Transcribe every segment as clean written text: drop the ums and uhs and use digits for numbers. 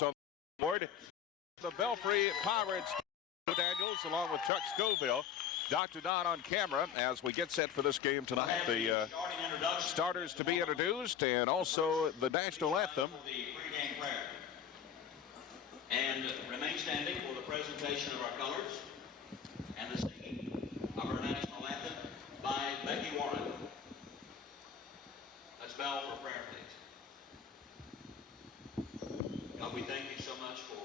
On board, the Belfry Pirates, Daniels, along with Chuck Scoville. Dr. Don on camera as we get set for this game tonight. The starters to be introduced, and also the national anthem. And remain standing for the presentation of our colors and the singing of our national anthem by Becky Warren. Let's bow for prayer, please. God, we thank you so much for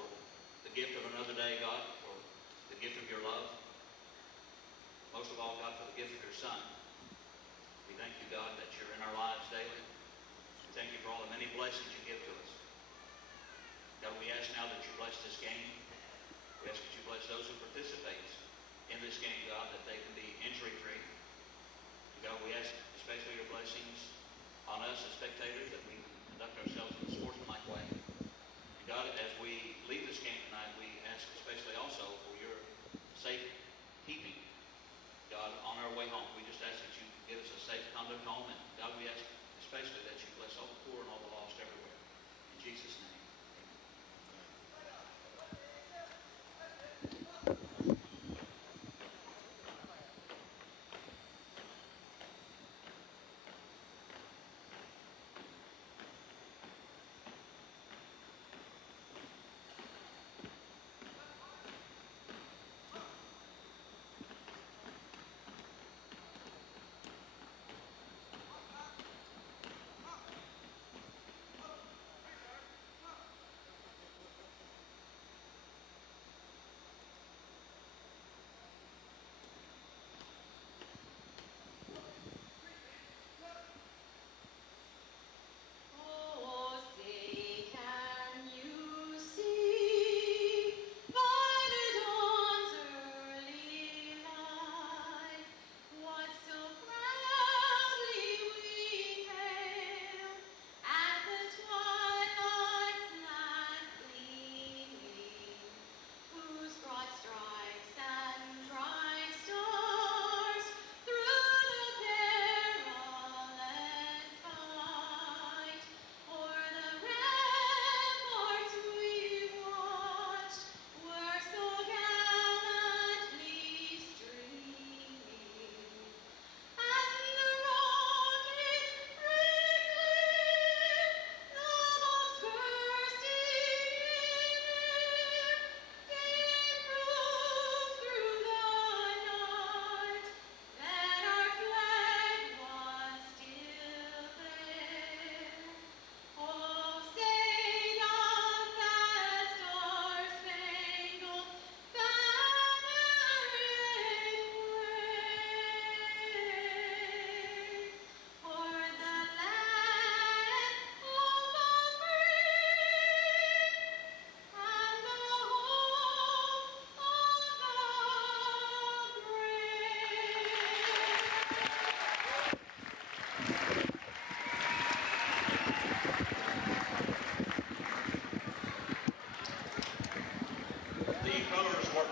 the gift of another day, God, for the gift of your love. Most of all, God, for the gift of your Son. We thank you, God, that you're in our lives daily. We thank you for all the many blessings you give to us. God, we ask now that you bless this game. We ask that you bless those who participate in this game, God, that they can be injury-free. God, we ask especially your blessings on us as spectators, that we conduct ourselves in a sportsmanlike way. And God, as we leave this game tonight, we ask especially also for your safe keeping, God, on our way home. We just ask that you give us a safe conduct home. And God, we ask especially that you bless all the poor and all the lost everywhere. In Jesus' name.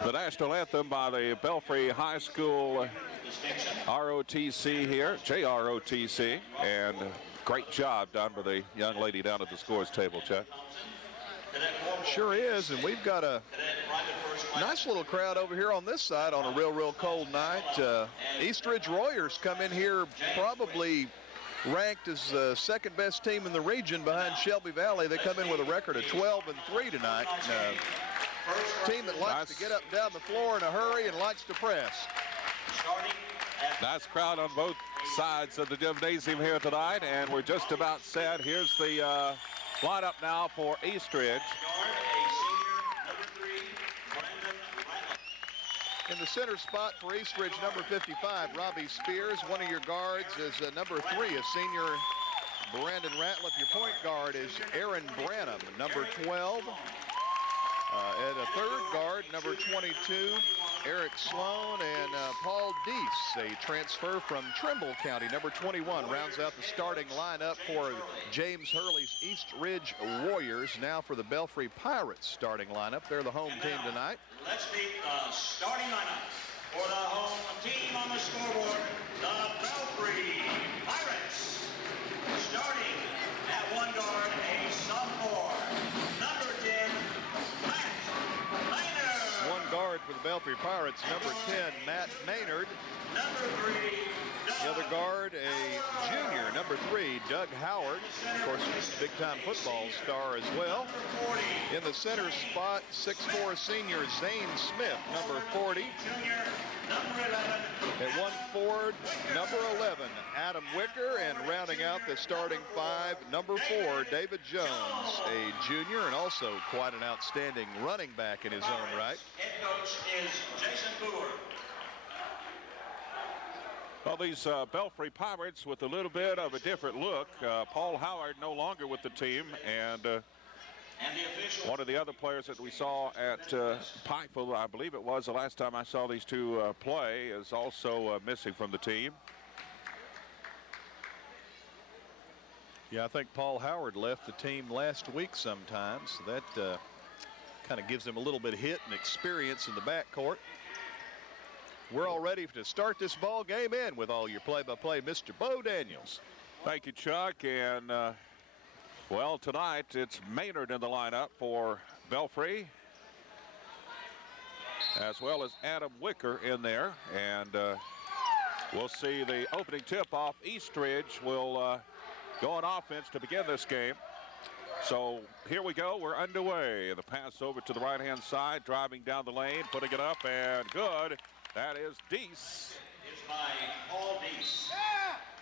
The national anthem by the Belfry High School ROTC here, JROTC, and great job done by the young lady down at the scores table, Chuck. Sure is, and we've got a nice little crowd over here on this side on a real cold night. Eastridge Royers come in here probably ranked as the second best team in the region behind Shelby Valley. They come in with a record of 12-3 tonight. Team that likes to get up and down the floor in a hurry and likes to press. Nice crowd on both sides of the gymnasium here tonight, and we're just about set. Here's the lineup now for Eastridge. In the center spot for Eastridge, number 55, Robbie Spears. One of your guards is number 3, a senior, Brandon Ratliff. Your point guard is Aaron Branham, number 12. At a third guard, number 22, Eric Sloan, and Paul Deese, a transfer from Trimble County, number 21, rounds out the starting lineup for James Hurley's East Ridge Warriors. Now for the Belfry Pirates starting lineup. They're the home team tonight. Let's meet the starting lineup for the home team on the scoreboard, the Belfry Pirates. Pirates, number 10, Matt Maynard. The other guard, a junior, number 3, Doug Howard. Of course, big-time football star as well. In the center spot, 6'4" senior Zane Smith, number 40. At one forward, number 11, Adam Wicker, and rounding out the starting 5, number 4, David Jones, a junior and also quite an outstanding running back in his own right. Head coach is Jason Boer. Well, these Belfry Pirates with a little bit of a different look. Paul Howard no longer with the team, and one of the other players that we saw at Pikeville, I believe it was the last time I saw these two play, is also missing from the team. Yeah, I think Paul Howard left the team last week sometime, so that kind of gives him a little bit of hit and experience in the backcourt. We're all ready to start this ball game in with all your play-by-play, Mr. Bo Daniels. Thank you, Chuck. And well, tonight it's Maynard in the lineup for Belfry, as well as Adam Wicker in there. And we'll see the opening tip-off. Eastridge will go on offense to begin this game. So here we go. We're underway. The pass over to the right-hand side, driving down the lane, putting it up, and good. That is Deese. It's by Paul Deese.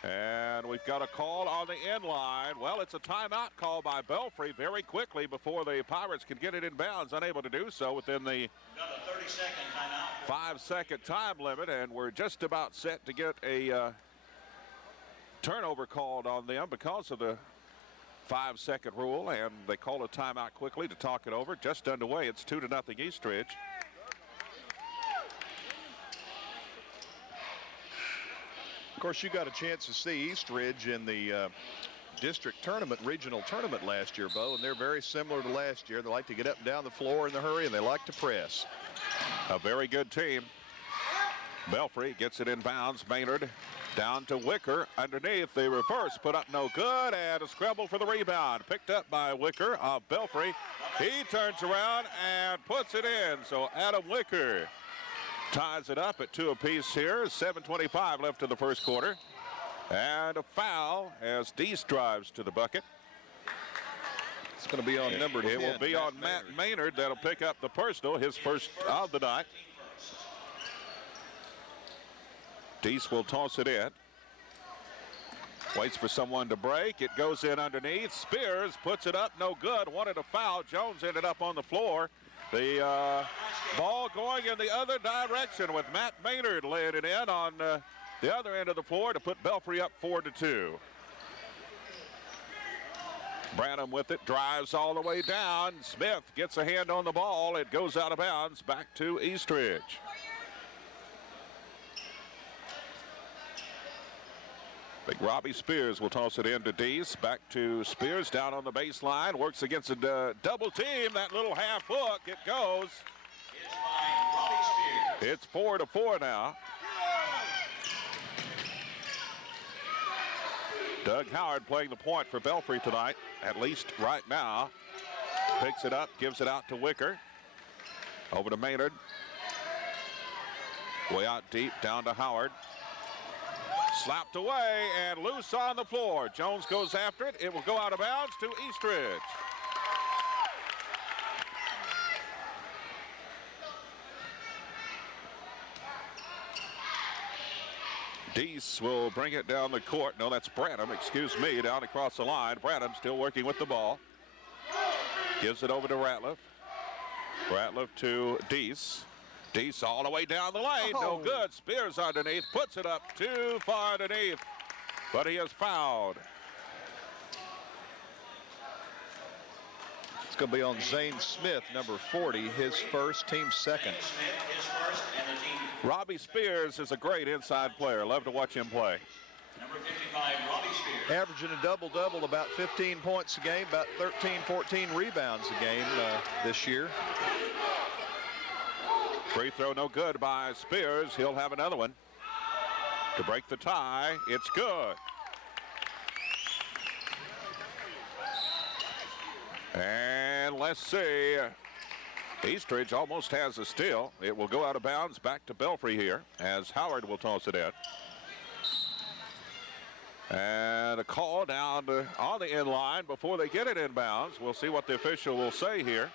And we've got a call on the end line. Well, it's a timeout call by Belfry very quickly before the Pirates can get it in bounds. Unable to do so within the 30-second timeout. 5-second time limit, and we're just about set to get a turnover called on them because of the 5-second rule, and they call a timeout quickly to talk it over. Just underway. It's 2-0 Eastridge. Of course, you got a chance to see Eastridge in the district tournament, regional tournament last year, Bo, and they're very similar to last year. They like to get up and down the floor in the hurry, and they like to press. A very good team. Belfry gets it in bounds. Maynard down to Wicker underneath. The reverse put up no good, and a scramble for the rebound. Picked up by Wicker of Belfry. He turns around and puts it in. So Adam Wicker ties it up at 2 apiece here. 7:25 left in the first quarter. And a foul as Deese drives to the bucket. It's going to be on number 10. It will be on Matt Maynard. That'll pick up the personal, his first of the night. Deese will toss it in. Waits for someone to break. It goes in underneath. Spears puts it up. No good. Wanted a foul. Jones ended up on the floor. The ball going in the other direction with Matt Maynard laying it in on the other end of the floor to put Belfry up 4-2. Branham with it, drives all the way down. Smith gets a hand on the ball. It goes out of bounds back to Eastridge. Big Robbie Spears will toss it in to Deese. Back to Spears down on the baseline. Works against a double team. That little half hook. It goes. It's by Robbie Spears. It's 4-4 now. Doug Howard playing the point for Belfry tonight, at least right now. Picks it up, gives it out to Wicker. Over to Maynard. Way out deep, down to Howard. Slapped away and loose on the floor. Jones goes after it. It will go out of bounds to Eastridge. Deese will bring it down the court. No, that's Branham, excuse me, down across the line. Branham still working with the ball. Gives it over to Ratliff. Ratliff to Deese. Deese all the way down the lane. No good. Spears underneath. Puts it up too far underneath. But he is fouled. It's going to be on Zane Smith, number 40, his first, team second. Smith, his first, and the team. Robbie Spears is a great inside player. Love to watch him play. Number 55, Robbie Spears. Averaging a double-double, about 15 points a game, about 13, 14 rebounds a game this year. Free throw no good by Spears. He'll have another one to break the tie. It's good. And let's see. Eastridge almost has a steal. It will go out of bounds back to Belfry here as Howard will toss it in. And a call down on the end line before they get it inbounds. We'll see what the official will say here.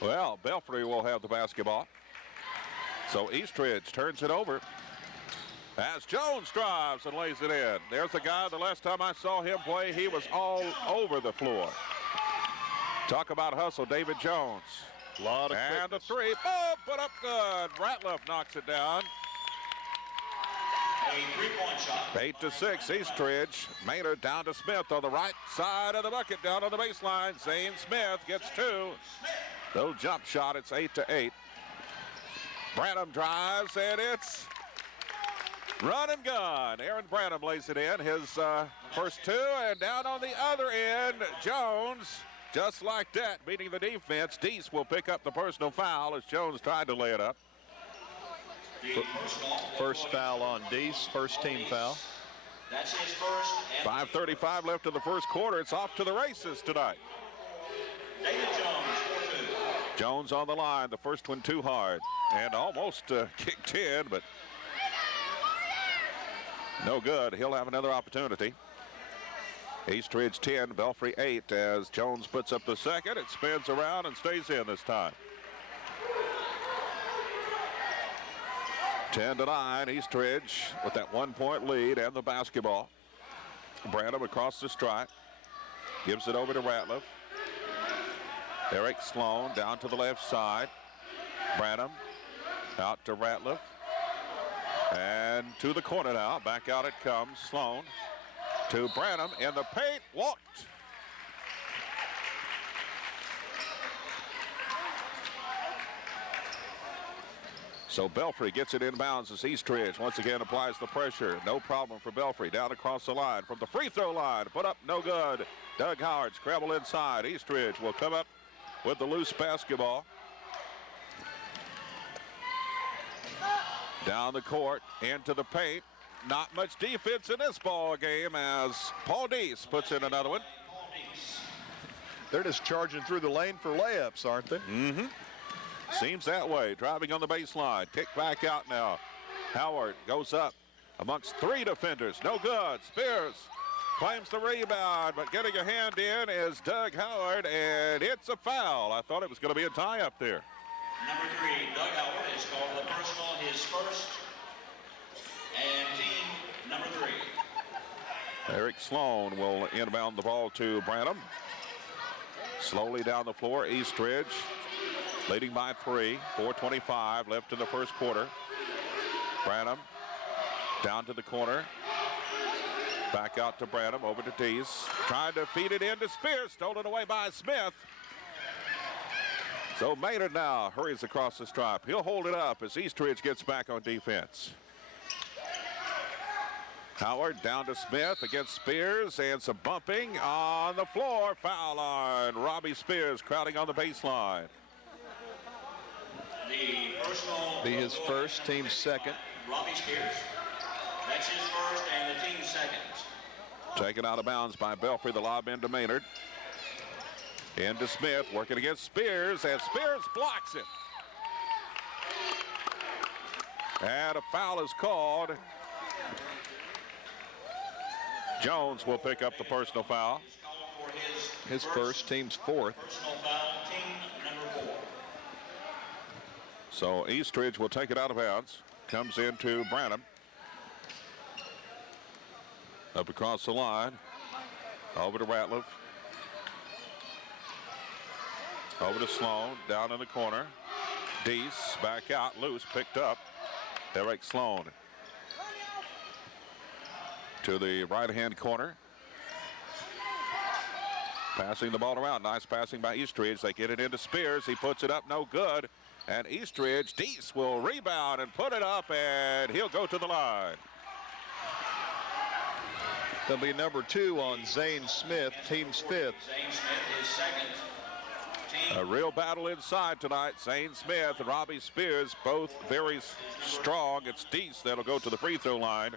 Well, Belfry will have the basketball. So Eastridge turns it over as Jones drives and lays it in. There's a guy, the last time I saw him play, he was all over the floor. Talk about hustle, David Jones. And the three, boom, put up good. Ratliff knocks it down. A three-point shot. 8-6, Eastridge. Maynard down to Smith on the right side of the bucket, down on the baseline. Zane Smith gets two. Little jump shot, it's 8-8. Branham drives, and it's run and gun. Aaron Branham lays it in, his first two, and down on the other end, Jones, just like that, beating the defense. Deese will pick up the personal foul as Jones tried to lay it up. First foul on Deese, first team foul. That's his first. 5:35 left in the first quarter. It's off to the races tonight. David Jones, 4-2. Jones on the line, the first one too hard, and almost kicked in, but no good. He'll have another opportunity. Eastridge 10, Belfry 8 as Jones puts up the second. It spins around and stays in this time. 10-9, Eastridge with that 1-point lead and the basketball. Branham across the stripe, gives it over to Ratliff. Eric Sloan down to the left side. Branham out to Ratliff. And to the corner now. Back out it comes. Sloan to Branham in the paint. Walked. So Belfry gets it inbounds as Eastridge once again applies the pressure. No problem for Belfry. Down across the line from the free throw line. Put up, no good. Doug Howard scramble inside. Eastridge will come up with the loose basketball. Down the court, into the paint. Not much defense in this ball game as Paul Deese puts in another one. They're just charging through the lane for layups, aren't they? Mm-hmm. Seems that way. Driving on the baseline. Kick back out now. Howard goes up amongst three defenders. No good. Spears claims the rebound, but getting a hand in is Doug Howard, and it's a foul. I thought it was going to be a tie up there. Number 3, Doug Howard is called the personal, his first, and team number 3. Eric Sloan will inbound the ball to Branham. Slowly down the floor, Eastridge leading by 3. 4:25 left in the first quarter. Branham down to the corner. Back out to Branham, over to Deese. Trying to feed it in to Spears, stolen away by Smith. So Maynard now hurries across the stripe. He'll hold it up as Eastridge gets back on defense. Howard down to Smith against Spears, and some bumping on the floor. Foul on Robbie Spears, crowding on the baseline. The personal Be his first, team second. Robbie Spears. That's his first and the team's second. Taken out of bounds by Belfry, the lob into Maynard. Into Smith, working against Spears, and Spears blocks it. And a foul is called. Jones will pick up the personal foul. His first, team's fourth. Personal foul, team number 4. So Eastridge will take it out of bounds. Comes into Branham. Up across the line. Over to Ratliff. Over to Sloan, down in the corner. Deese back out, loose, picked up. Eric Sloan. To the right-hand corner. Passing the ball around. Nice passing by Eastridge. They get it into Spears. He puts it up, no good. And Eastridge, Deese will rebound and put it up, and he'll go to the line. That'll be number 2 on Zane Smith, team's 5th. Zane Smith is second. A real battle inside tonight. Zane Smith and Robbie Spears, both very strong. It's Deese that'll go to the free throw line.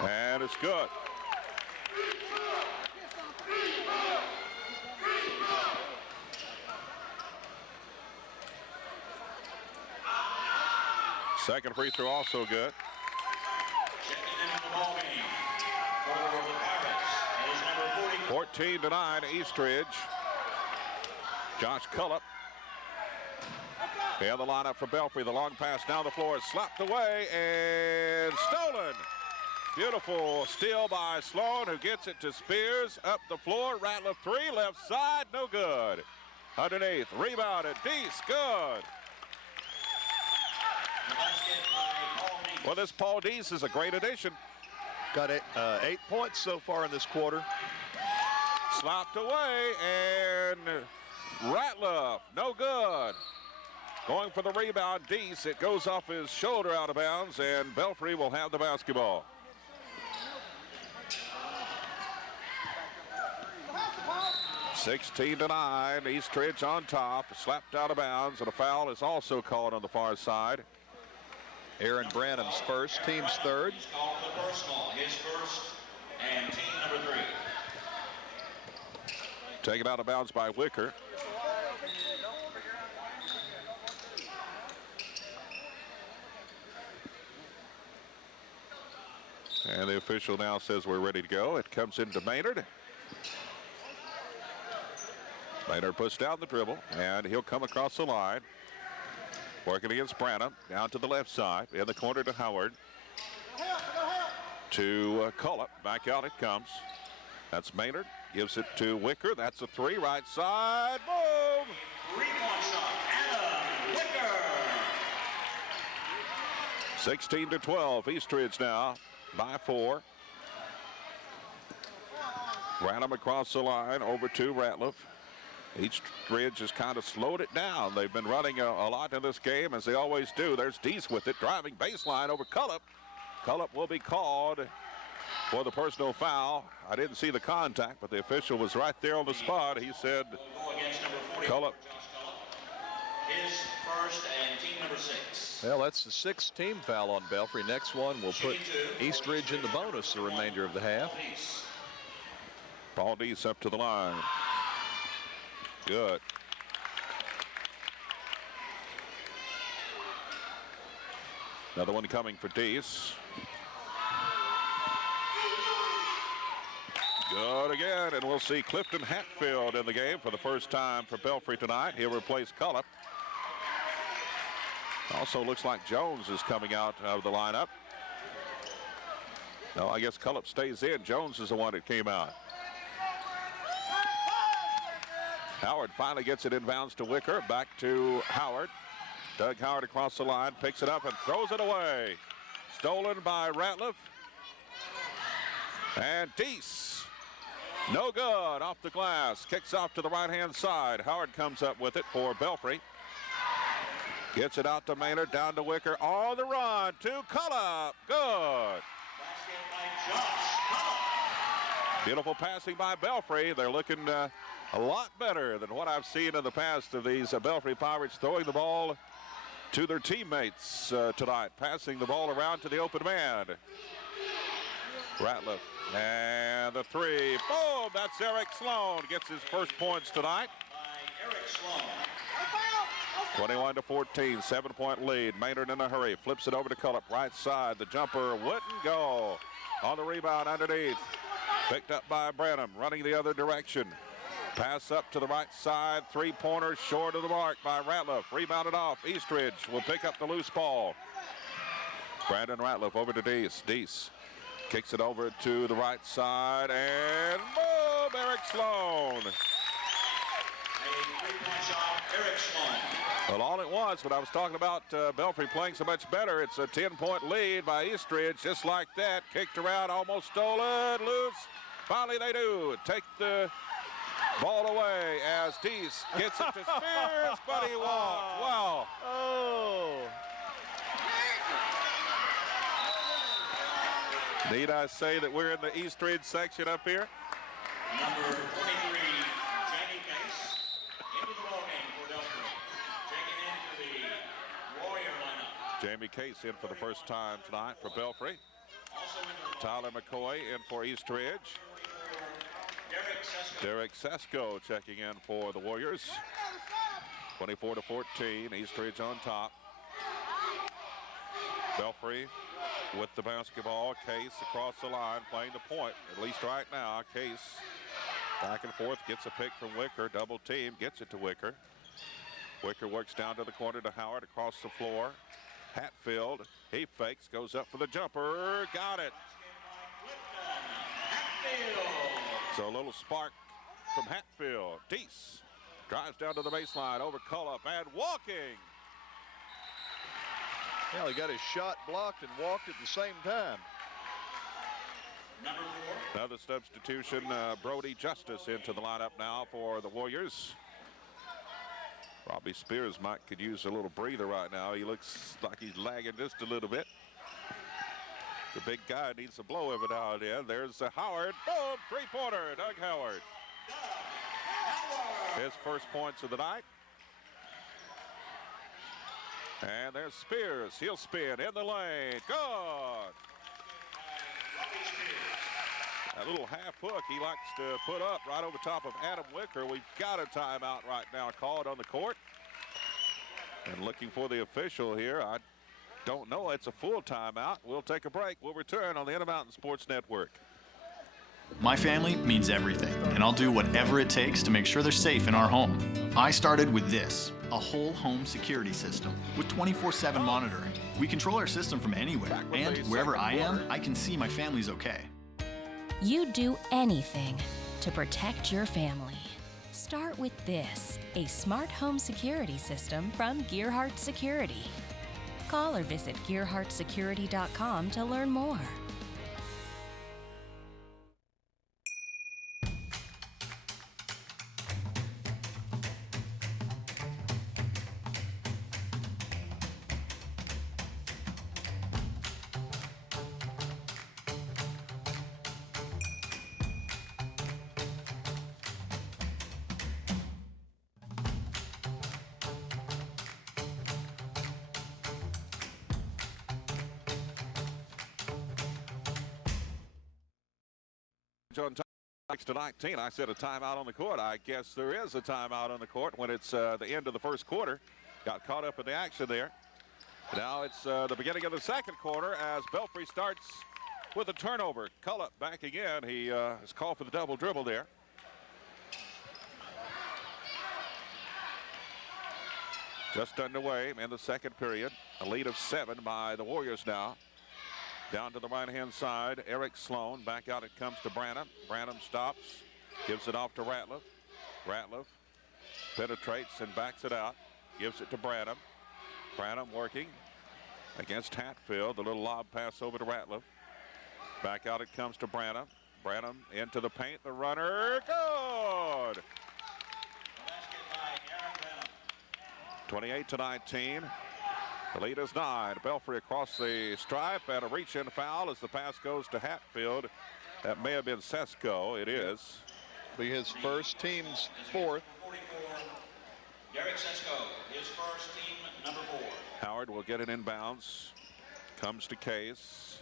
And it's good. Second free throw also good. Checking into the ball game for the Pirates is number 40. 14-9 Eastridge. Josh Cullip. And the lineup for Belfry. The long pass down the floor is slapped away and stolen. Beautiful steal by Sloan, who gets it to Spears. Up the floor, Ratliff three, left side, no good. Underneath, rebounded, Deese, good. Well, this Paul Deese is a great addition. Got 8 points so far in this quarter. Slapped away, and Ratliff, no good. Going for the rebound, Deese. It goes off his shoulder out of bounds, and Belfry will have the basketball. (16-9), Eastridge on top, slapped out of bounds, and a foul is also called on the far side. Aaron Branham's first, team's third. He's called the personal, his first, and team number 3. Taken out of bounds by Wicker. And the official now says we're ready to go. It comes into Maynard. Maynard puts down the dribble, and he'll come across the line. Working against Branham, down to the left side, in the corner to Howard. To Cullip, back out it comes. That's Maynard, gives it to Wicker. That's a three, right side, boom! 3-point shot, Adam Wicker. 16-12, Eastridge now by 4. Branham across the line, over to Ratliff. Eastridge has kind of slowed it down. They've been running a lot in this game, as they always do. There's Deese with it, driving baseline over Cullip. Cullip will be called for the personal foul. I didn't see the contact, but the official was right there on the spot. He said, Cullip. His first and team number 6. Well, that's the 6th team foul on Belfry. Next one will put Eastridge in the bonus the remainder of the half. Paul Deese up to the line. Good. Another one coming for Deese. Good again, and we'll see Clifton Hatfield in the game for the first time for Belfry tonight. He'll replace Cullip. Also looks like Jones is coming out of the lineup. No, I guess Cullip stays in. Jones is the one that came out. Howard finally gets it inbounds to Wicker. Back to Howard. Doug Howard across the line, picks it up and throws it away. Stolen by Ratliff. And Deese. No good, off the glass. Kicks off to the right-hand side. Howard comes up with it for Belfry. Gets it out to Maynard, down to Wicker. On the run to Cullip. Good. Basket by Josh Cullip. Beautiful passing by Belfry. They're looking a lot better than what I've seen in the past of these Belfry Pirates throwing the ball to their teammates tonight, passing the ball around to the open man. Ratliff, and the three, boom, that's Eric Sloan, gets his first points tonight. By Eric Sloan. 21-14, 7-point lead. Maynard in a hurry, flips it over to Cullip, right side. The jumper wouldn't go. On the rebound underneath, picked up by Branham, running the other direction. Pass up to the right side, three-pointer short of the mark by Ratliff. Rebounded off, Eastridge will pick up the loose ball. Brandon Ratliff over to Deese. Deese kicks it over to the right side, and boom, Eric Sloan. A 3-point shot, Eric Sloan. Well, all it was, but I was talking about Belfry playing so much better. It's a 10-point lead by Eastridge, just like that. Kicked around, almost stolen, loose. Finally they do take the ball away as Deese gets it to Spears, but he won't. Wow. Oh. Need I say that we're in the Eastridge section up here? Number 23, Jamie Case in for the first time tonight for Belfry. Tyler McCoy in for East Ridge. Derek Sesko checking in for the Warriors. 24-14, East Ridge on top. Belfry with the basketball. Case across the line playing the point, at least right now. Case back and forth, gets a pick from Wicker. Double team, gets it to Wicker. Wicker works down to the corner to Howard across the floor. Hatfield, he fakes, goes up for the jumper. Got it. So a little spark from Hatfield. Deese drives down to the baseline over Cullup and walking. Well, he got his shot blocked and walked at the same time. Another substitution, Brody Justice into the lineup now for the Warriors. Robbie Spears could use a little breather right now. He looks like he's lagging just a little bit. The big guy needs a blow every now and then. There's Howard. Boom! Three-pointer. Doug Howard. His first points of the night. And there's Spears. He'll spin in the lane. Good. That little half hook he likes to put up right over top of Adam Wicker. We've got a timeout right now called on the court. And looking for the official here. I don't know. It's a full timeout. We'll take a break. We'll return on the Intermountain Sports Network. My family means everything, and I'll do whatever it takes to make sure they're safe in our home. I started with this, a whole home security system with 24/7 monitoring. We control our system from anywhere, and wherever I am, I can see my family's okay. You'd do anything to protect your family. Start with this, a smart home security system from Gearhart Security. Call or visit gearhartsecurity.com to learn more. On next to 19, I said a timeout on the court. I guess there is a timeout on the court when it's the end of the first quarter. Got caught up in the action there. Now it's the beginning of the second quarter as Belfry starts with a turnover. Cullup back again. He is called for the double dribble there. Just underway in the second period. A lead of 7 by the Warriors now. Down to the right-hand side, Eric Sloan. Back out it comes to Branham. Branham stops, gives it off to Ratliff. Ratliff penetrates and backs it out. Gives it to Branham. Branham working against Hatfield. The little lob pass over to Ratliff. Back out it comes to Branham. Branham into the paint. The runner, good! 28-19. The lead is 9. Belfry across the stripe and a reach-in foul as the pass goes to Hatfield. That may have been Sesko. It is. Be his first, team's fourth. Derek Sesko, his first, team number 4. Howard will get it inbounds. Comes to Case.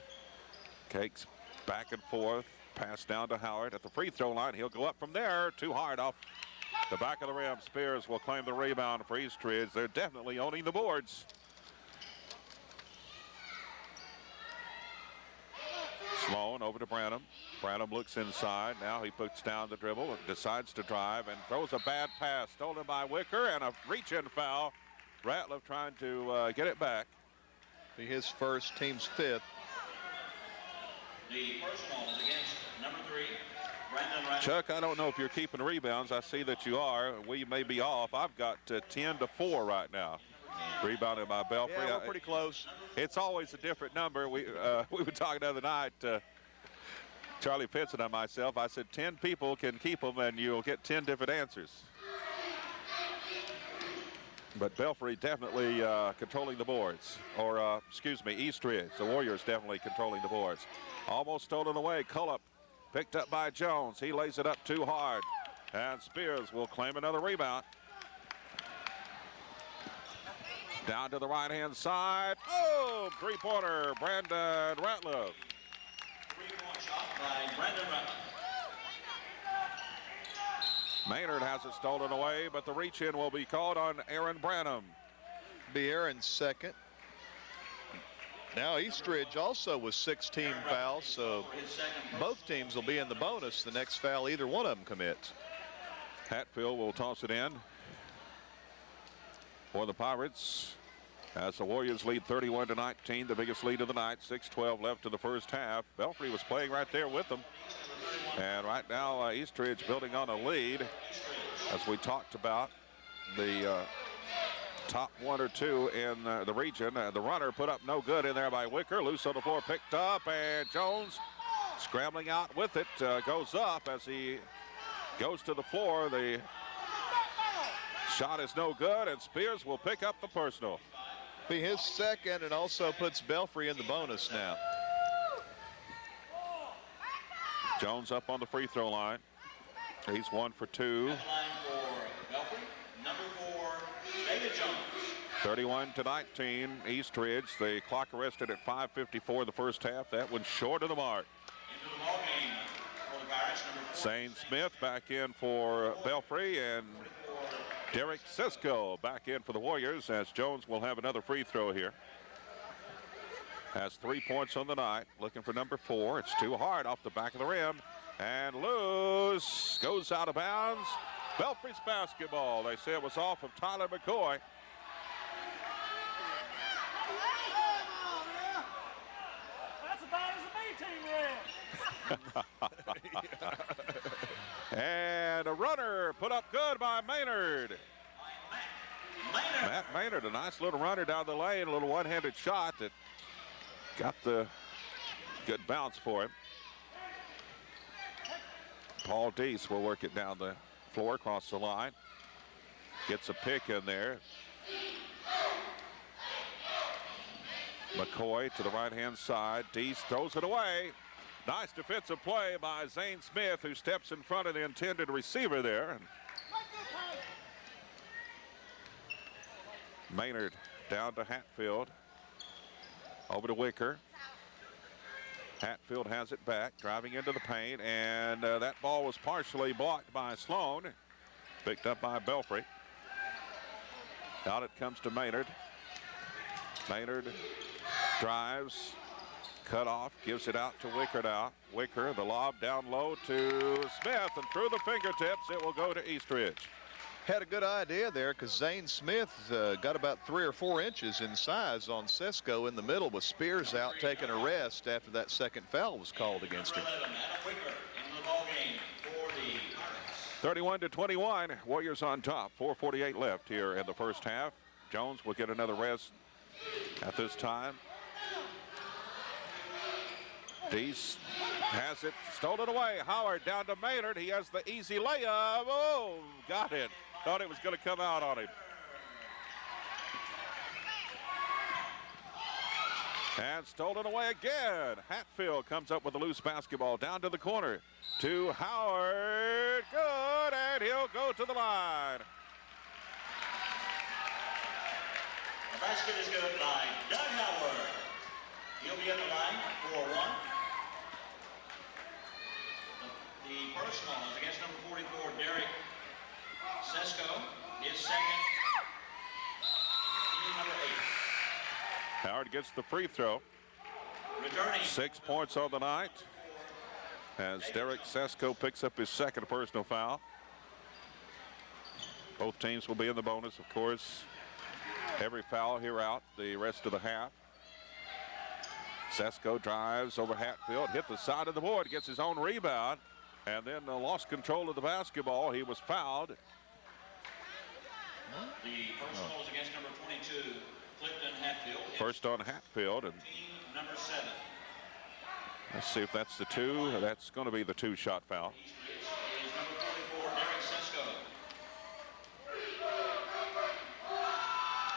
Cakes back and forth. Pass down to Howard at the free throw line. He'll go up from there. Too hard off the back of the rim. Spears will claim the rebound for East Ridge. They're definitely owning the boards. Sloan over to Branham. Branham looks inside. Now he puts down the dribble and decides to drive and throws a bad pass. Stolen by Wicker and a reach-in foul. Ratliff trying to get it back. Be his first, team's 5th. The personal is against number 3, Brandon Ratliff. Chuck, I don't know if you're keeping rebounds. I see that you are. We may be off. I've got 10-4 right now. Rebounded by Belfry. Yeah, we're pretty close. It's always a different number. We were talking the other night, Charlie Pitson and myself. I said 10 people can keep them and you'll get 10 different answers. But Belfry definitely controlling the boards. Or, excuse me, East Ridge. The Warriors definitely controlling the boards. Almost stolen away. Cullup picked up by Jones. He lays it up too hard. And Spears will claim another rebound. Down to the right-hand side. Oh, three-pointer, Brandon Ratliff. Three-point shot by Brandon Ratliff. Maynard has it stolen away, but the reach-in will be called on Aaron Branham. Be Aaron's second. Now Eastridge also with 16 fouls, so both teams will be in the bonus the next foul either one of them commits. Hatfield will toss it in for the Pirates as the Warriors lead 31-19, the biggest lead of the night. 6:12 left in the first half. Belfry was playing right there with them. And right now, Eastridge building on a lead. As we talked about, the top one or two in the region. The runner put up no good in there by Wicker. Loose on the floor, picked up, and Jones scrambling out with it. Goes up as he goes to the floor. The shot is no good, and Spears will pick up the personal. Be his second, and also puts Belfry in the bonus now. Jones up on the free throw line. He's 1 for 2. Line for Belfry, number 4, David Jones. 31-19, Eastridge. The clock arrested at 5:54 the first half. That one's short of the mark. Into the ball game for the Pirates, number 4. Zane Smith back in for Belfry, and Derek Sisko back in for the Warriors, as Jones will have another free throw here. Has 3 points on the night, looking for number 4. It's too hard off the back of the rim, and loose, goes out of bounds. Belfry's basketball. They say it was off of Tyler McCoy. That's about as a B team red. And a runner put up good by Maynard. Matt Maynard, a nice little runner down the lane, a little one-handed shot that got the good bounce for him. Paul Deese will work it down the floor, across the line. Gets a pick in there. McCoy to the right-hand side. Deese throws it away. Nice defensive play by Zane Smith, who steps in front of the intended receiver there. Maynard down to Hatfield. Over to Wicker. Hatfield has it back, driving into the paint, and that ball was partially blocked by Sloan. Picked up by Belfry. Out it comes to Maynard. Maynard drives, cut off, gives it out to Wicker now. Wicker, the lob down low to Smith, and through the fingertips, it will go to Eastridge. Had a good idea there because Zane Smith got about 3 or 4 inches in size on Sisko in the middle, with Spears out taking a rest after that second foul was called against him. 31-21, Warriors on top. 4:48 left here in the first half. Jones will get another rest at this time. Deese has it stolen away. Howard down to Maynard. He has the easy layup. Oh, got it. Thought it was going to come out on him. And stolen away again. Hatfield comes up with a loose basketball down to the corner to Howard. Good, and he'll go to the line. The basket is good by Doug Howard. He'll be at the line for 1. The personal is against number 44, Derek Sisko, his second. He's number 8. Howard gets the free throw. Returning. 6 points on the night as Derek Sisko picks up his second personal foul. Both teams will be in the bonus, of course. Every foul here out the rest of the half. Sisko drives over Hatfield, hit the side of the board, gets his own rebound, and then lost control of the basketball. He was fouled. The personal is against number 22, Clifton Hatfield. First on Hatfield, and Team number 7. let's see if that's the 2. That's going to be the 2-shot foul. Eastridge is number 44, Derek Sisko.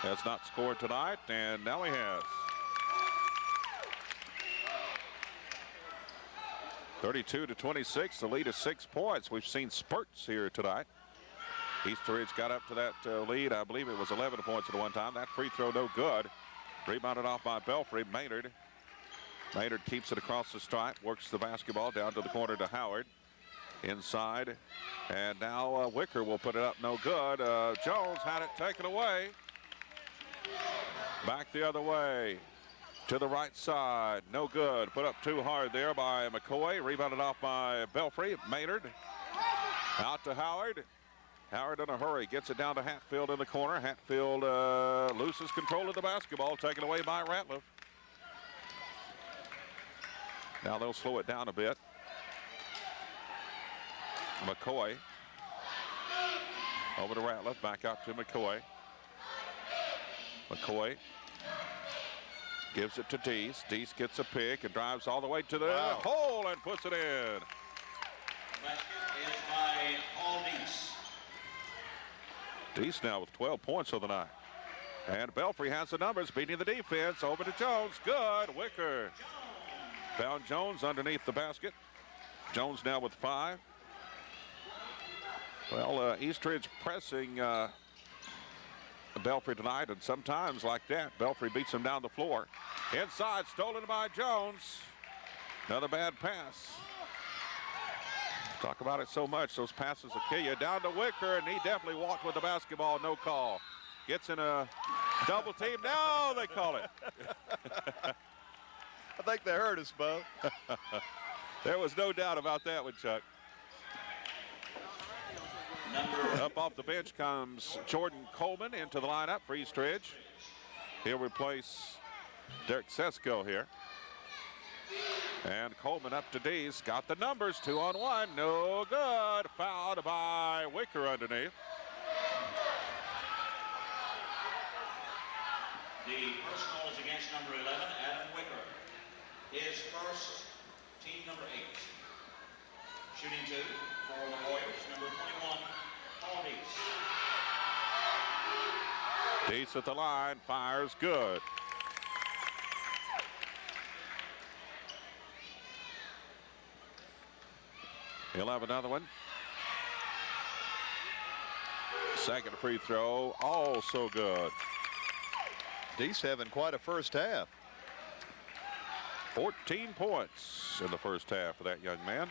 Has not scored tonight, and now he has. 32-26, the lead is 6 points. We've seen spurts here tonight. Eastridge got up to that lead. I believe it was 11 points at one time. That free throw no good. Rebounded off by Belfry. Maynard keeps it across the stripe, works the basketball down to the corner to Howard. Inside, and now Wicker will put it up, no good. Jones had it taken away. Back the other way to the right side, no good. Put up too hard there by McCoy. Rebounded off by Belfry. Maynard out to Howard. Howard in a hurry, gets it down to Hatfield in the corner. Hatfield loses control of the basketball, taken away by Ratliff. Now they'll slow it down a bit. McCoy over to Ratliff, back out to McCoy. McCoy gives it to Deese. Deese gets a pick and drives all the way to the hole and puts it in. Basket is by Paul Deese. Deese now with 12 points on the night. And Belfry has the numbers, beating the defense. Over to Jones. Good. Wicker found Jones underneath the basket. Jones now with 5. Well, Eastridge pressing Belfry tonight, and sometimes like that, Belfry beats him down the floor. Inside, stolen by Jones. Another bad pass. Talk about it so much, those passes will kill you. Down to Wicker, and he definitely walked with the basketball, no call. Gets in a double team, now they call it. I think they heard us, Bo. There was no doubt about that one, Chuck. Up off the bench comes Jordan Coleman into the lineup for Eastridge. He'll replace Derek Sesko here. And Coleman up to Deese. Got the numbers, 2-on-1. No good. Fouled by Wicker underneath. The personal is against number 11, Adam Wicker. His first, team number 8. Shooting 2 for the Warriors, number 21, Paul Deese. Deese at the line, fires good. He'll have another one. Second free throw, also good. Deese having quite a first half. 14 points in the first half for that young man.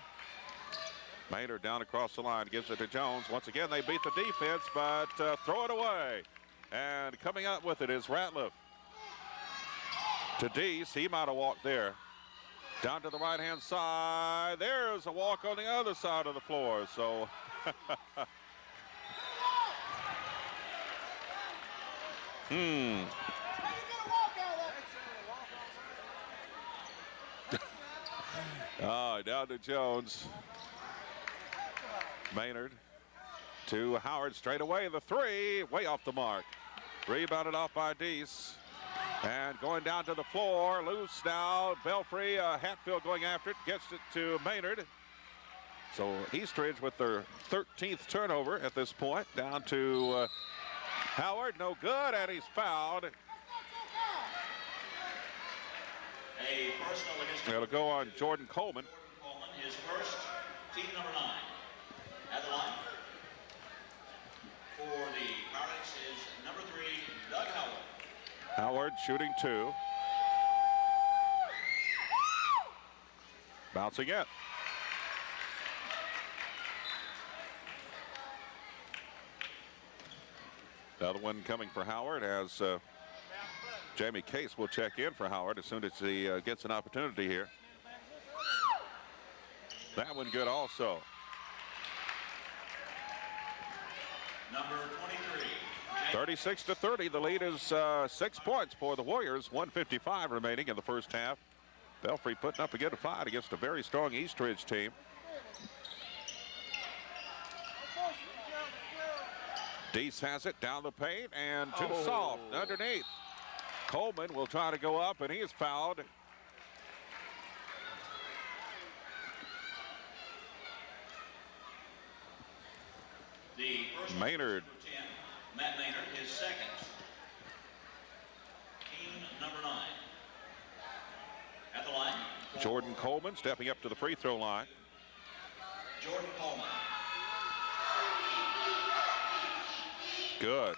Maynard down across the line, gives it to Jones. Once again, they beat the defense, but throw it away. And coming up with it is Ratliff. To Deese, he might have walked there. Down to the right-hand side. There's a walk on the other side of the floor. So, down to Jones. Maynard to Howard straight away. The 3, way off the mark. Rebounded off by Deese. And going down to the floor, loose now. Belfry, Hatfield going after it, gets it to Maynard. So Eastridge with their 13th turnover at this point. Down to Howard, no good, and he's fouled. A personal against It'll go on Jordan Coleman. Coleman, his first, team number 9. At the line for the Pirates is number 3, Doug Howard. Howard shooting 2. Bouncing it. Another one coming for Howard as Jamie Case will check in for Howard as soon as he gets an opportunity here. That one good also. Number 23. 36-30. The lead is 6 points for the Warriors. 1:55 remaining in the first half. Belfry putting up a good fight against a very strong Eastridge team. Deese has it down the paint and too soft underneath. Coleman will try to go up and he is fouled. The first Maynard. number 10, Matt Maynard, his second. Team number 9. At the line. Jordan Coleman stepping up to the free throw line. Jordan Coleman. Good.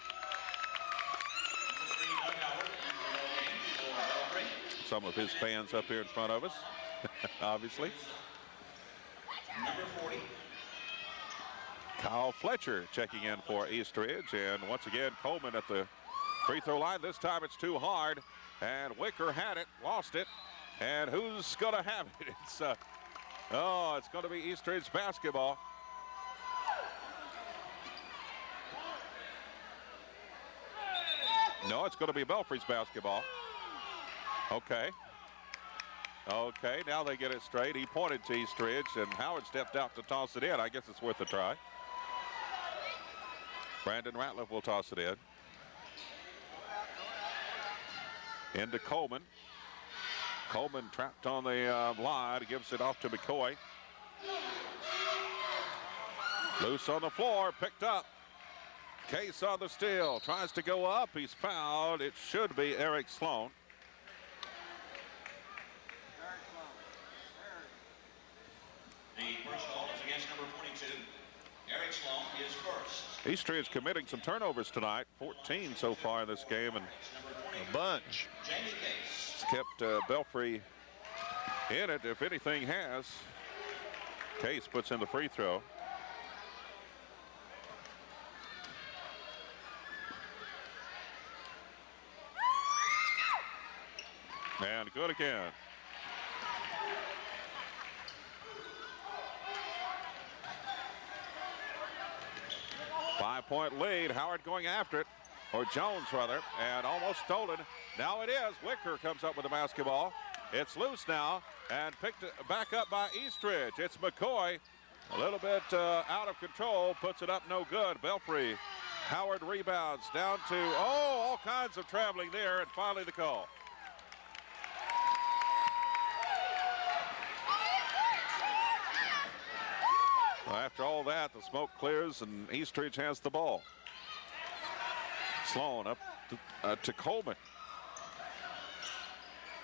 Some of his fans up here in front of us, obviously. Number 40. Kyle Fletcher checking in for Eastridge, and once again Coleman at the free throw line. This time it's too hard, and Wicker had it, lost it, and who's going to have it? It's it's going to be Eastridge basketball. No, it's going to be Belfry's basketball. Okay, now they get it straight. He pointed to Eastridge, and Howard stepped out to toss it in. I guess it's worth a try. Brandon Ratliff will toss it in. Into Coleman. Coleman trapped on the line, gives it off to McCoy. Loose on the floor, picked up. Case on the steal, tries to go up, he's fouled. It should be Eric Sloan. The first ball is against number 22. Eric Sloan is first. Eastridge committing some turnovers tonight, 14 so far in this game, and A bunch. Jamie Case. it's kept Belfry in it, if anything has. Case puts in the free throw. And good again. Five-point lead. Howard going after it, or Jones rather, and almost stolen. Now it is. Wicker comes up with the basketball. It's loose now and picked back up by Eastridge. It's McCoy, a little bit out of control, puts it up, no good. Belfry. Howard rebounds down to all kinds of traveling there, and finally the call. After all that, the smoke clears and Eastridge has the ball. Sloan up to Coleman.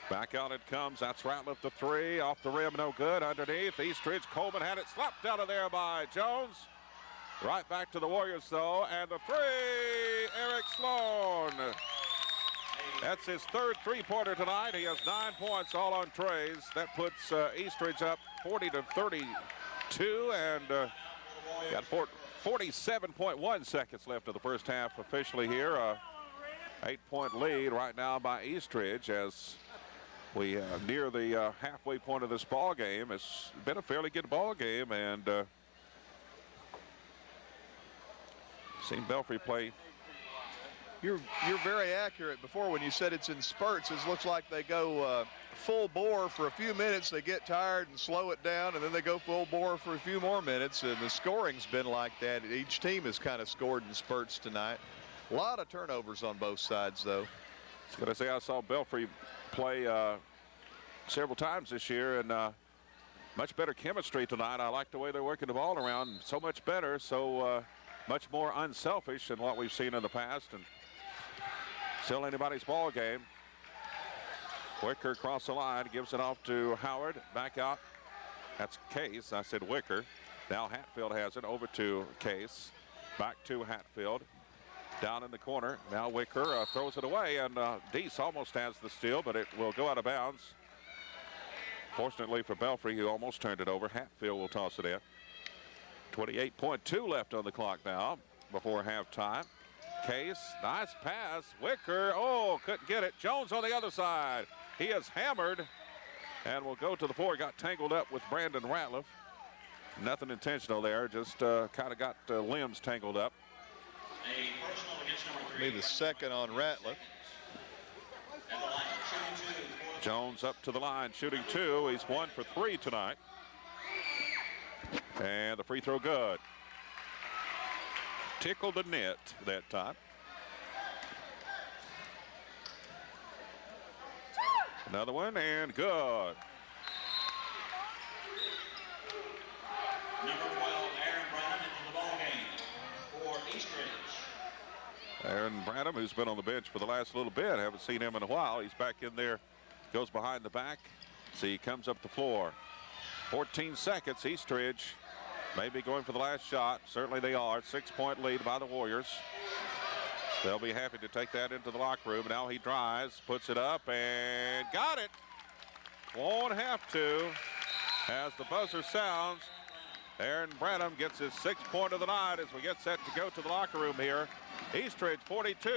Back out it comes. That's Ratliff the three. Off the rim, no good. Underneath, Eastridge. Coleman had it slapped out of there by Jones. Right back to the Warriors, though. And the three, Eric Sloan. That's his third three-pointer tonight. He has 9 points, all on trays. That puts Eastridge up 40-32, and got 47.1 seconds left of the first half officially here. 8-point lead right now by Eastridge as we near the halfway point of this ball game. It's been a fairly good ball game, and seen Belfry play. You're very accurate before when you said it's in spurts. It looks like they go full bore for a few minutes, they get tired and slow it down, and then they go full bore for a few more minutes, and the scoring's been like that. Each team has kind of scored in spurts tonight. A lot of turnovers on both sides, though. I was going to say, I saw Belfry play several times this year, and much better chemistry tonight. I like the way they're working the ball around so much better, so much more unselfish than what we've seen in the past, and still anybody's ball game. Wicker across the line, gives it off to Howard. Back out. That's Case. I said Wicker. Now Hatfield has it over to Case. Back to Hatfield. Down in the corner. Now Wicker throws it away, and Deese almost has the steal, but it will go out of bounds. Fortunately for Belfry, who almost turned it over. Hatfield will toss it in. 28.2 left on the clock now before halftime. Case, nice pass. Wicker, couldn't get it. Jones on the other side. He is hammered and will go to the floor. Got tangled up with Brandon Ratliff. Nothing intentional there, just kind of got limbs tangled up. A personal against number 3. Be the second on Ratliff. At the line, shooting 2. Jones up to the line, shooting 2. He's 1 for 3 tonight. And the free throw good. Tickled the net that time. Another one, and good. Number 12, Aaron Branham into the ball game for Eastridge. Aaron Branham, who's been on the bench for the last little bit. Haven't seen him in a while. He's back in there, goes behind the back. See, he comes up the floor. 14 seconds, Eastridge maybe going for the last shot. Certainly they are. 6-point lead by the Warriors. They'll be happy to take that into the locker room. Now he drives, puts it up, and got it. Won't have to. As the buzzer sounds, Aaron Branham gets his 6th point of the night as we get set to go to the locker room here. Eastridge 42,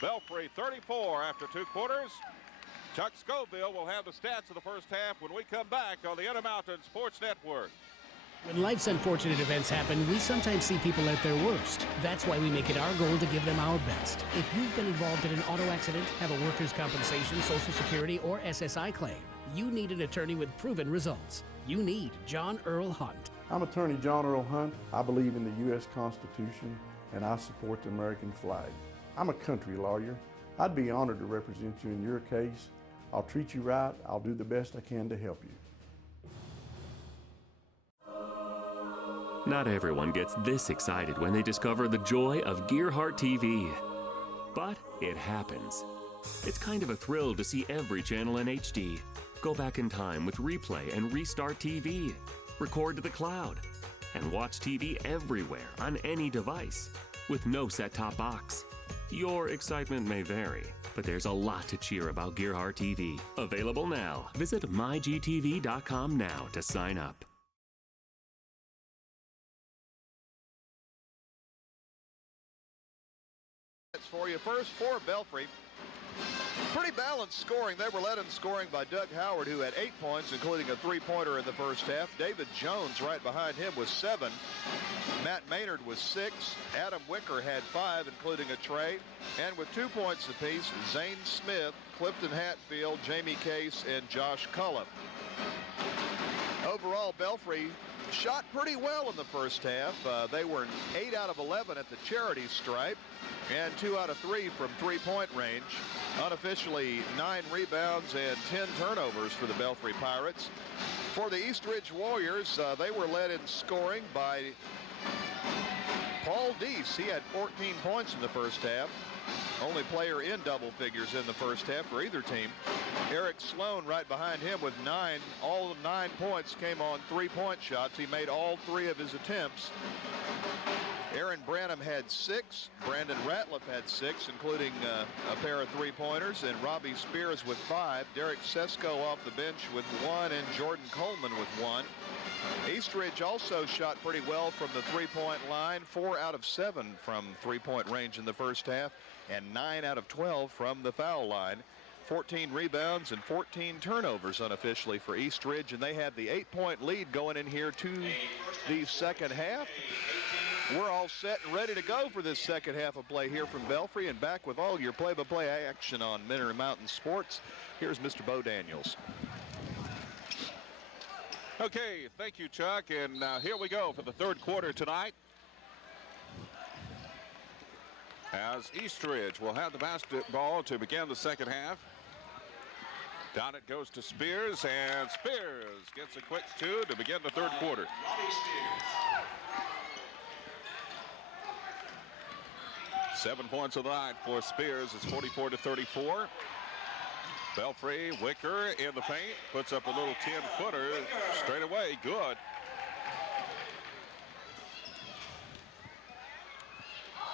Belfry 34 after 2 quarters. Chuck Scoville will have the stats of the first half when we come back on the Intermountain Sports Network. When life's unfortunate events happen, we sometimes see people at their worst. That's why we make it our goal to give them our best. If you've been involved in an auto accident, have a workers' compensation, Social Security, or SSI claim, you need an attorney with proven results. You need John Earl Hunt. I'm attorney John Earl Hunt. I believe in the U.S. Constitution, and I support the American flag. I'm a country lawyer. I'd be honored to represent you in your case. I'll treat you right. I'll do the best I can to help you. Not everyone gets this excited when they discover the joy of Gearhart TV. But it happens. It's kind of a thrill to see every channel in HD. Go back in time with Replay and Restart TV. Record to the cloud. And watch TV everywhere on any device with no set-top box. Your excitement may vary, but there's a lot to cheer about Gearhart TV. Available now. Visit mygtv.com now to sign up. For you first for Belfry. Pretty balanced scoring. They were led in scoring by Doug Howard, who had 8 points, including a 3-pointer in the first half. David Jones right behind him with 7. Matt Maynard was 6. Adam Wicker had 5, including a tray. And with 2 points apiece, Zane Smith, Clifton Hatfield, Jamie Case, and Josh Cullum. Overall, Belfry shot pretty well in the first half. They were 8 out of 11 at the charity stripe and 2 out of 3 from 3-point range. Unofficially 9 rebounds and 10 turnovers for the Belfry Pirates. For the Eastridge Warriors, they were led in scoring by Paul Deese. He had 14 points in the first half. Only player in double figures in the first half for either team. Eric Sloan right behind him with 9. All 9 points came on 3-point shots. He made all 3 of his attempts. Aaron Branham had 6. Brandon Ratliff had 6, including a pair of 3-pointers. And Robbie Spears with 5. Derek Sesko off the bench with 1. And Jordan Coleman with 1. Eastridge also shot pretty well from the 3-point line. 4 out of 7 from 3-point range in the first half. And 9 out of 12 from the foul line. 14 rebounds and 14 turnovers unofficially for Eastridge. And they had the 8-point lead going in here to the second half. We're all set and ready to go for this second half of play here from Belfry, and back with all your play-by-play action on Intermountain Sports. Here's Mr. Bo Daniels. Okay, thank you, Chuck, and here we go for the third quarter tonight. As Eastridge will have the basketball to begin the second half. Down it goes to Spears, and Spears gets a quick 2 to begin the third quarter. 7 points of the night for Spears. It's 44-34. Belfry, Wicker in the paint, puts up a little 10-footer straight away. Good.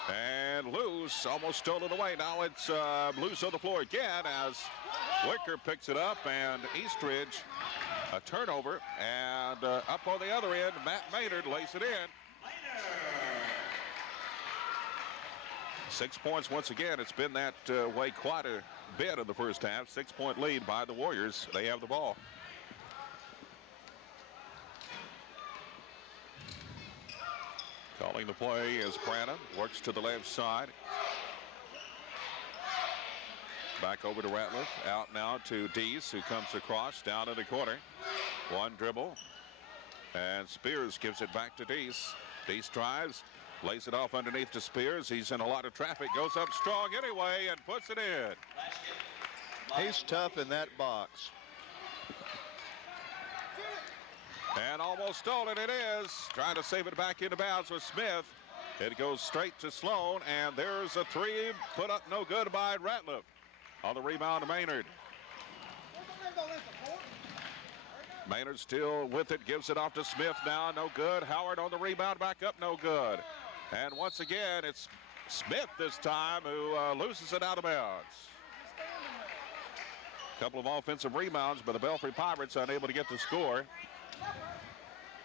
And loose, almost stolen away. Now it's loose on the floor again as Wicker picks it up, and Eastridge a turnover, and up on the other end, Matt Maynard lays it in. 6 points once again. It's been that way quite a bit in the first half. 6-point lead by the Warriors. They have the ball. Calling the play is Branham. Works to the left side. Back over to Ratliff. Out now to Deese, who comes across down in the corner. One dribble. And Spears gives it back to Deese. Deese drives. Lays it off underneath to Spears. He's in a lot of traffic. Goes up strong anyway and puts it in. He's tough in that box. And almost stolen it is. Trying to save it back into bounds with Smith. It goes straight to Sloan, and there's a 3 put up no good by Ratliff. On the rebound to Maynard. Maynard still with it, gives it off to Smith now, no good. Howard on the rebound, back up, no good. And once again, it's Smith this time, who loses it out of bounds. A couple of offensive rebounds, but the Belfry Pirates unable to get the score.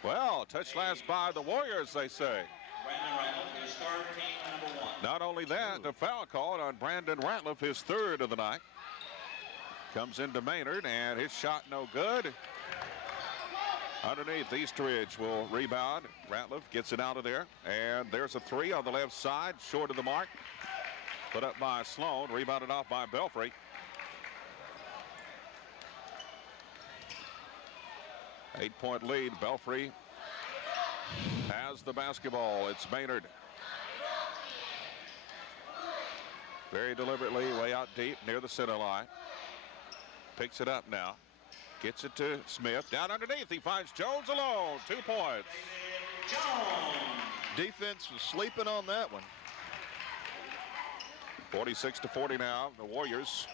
Well, touch last by the Warriors, they say. Brandon Ratliff, his third, team number 1. Not only that, the foul called on Brandon Ratliff, his third of the night. Comes into Maynard, and his shot no good. Underneath, Eastridge will rebound. Ratliff gets it out of there, and there's a three on the left side, short of the mark. Put up by Sloan, rebounded off by Belfry. Eight-point lead. Belfry has the basketball. It's Maynard. Very deliberately, way out deep near the center line. Picks it up now. Gets it to Smith. Down underneath, he finds Jones alone. 2 points. Defense was sleeping on that one. 46-40 now, the Warriors.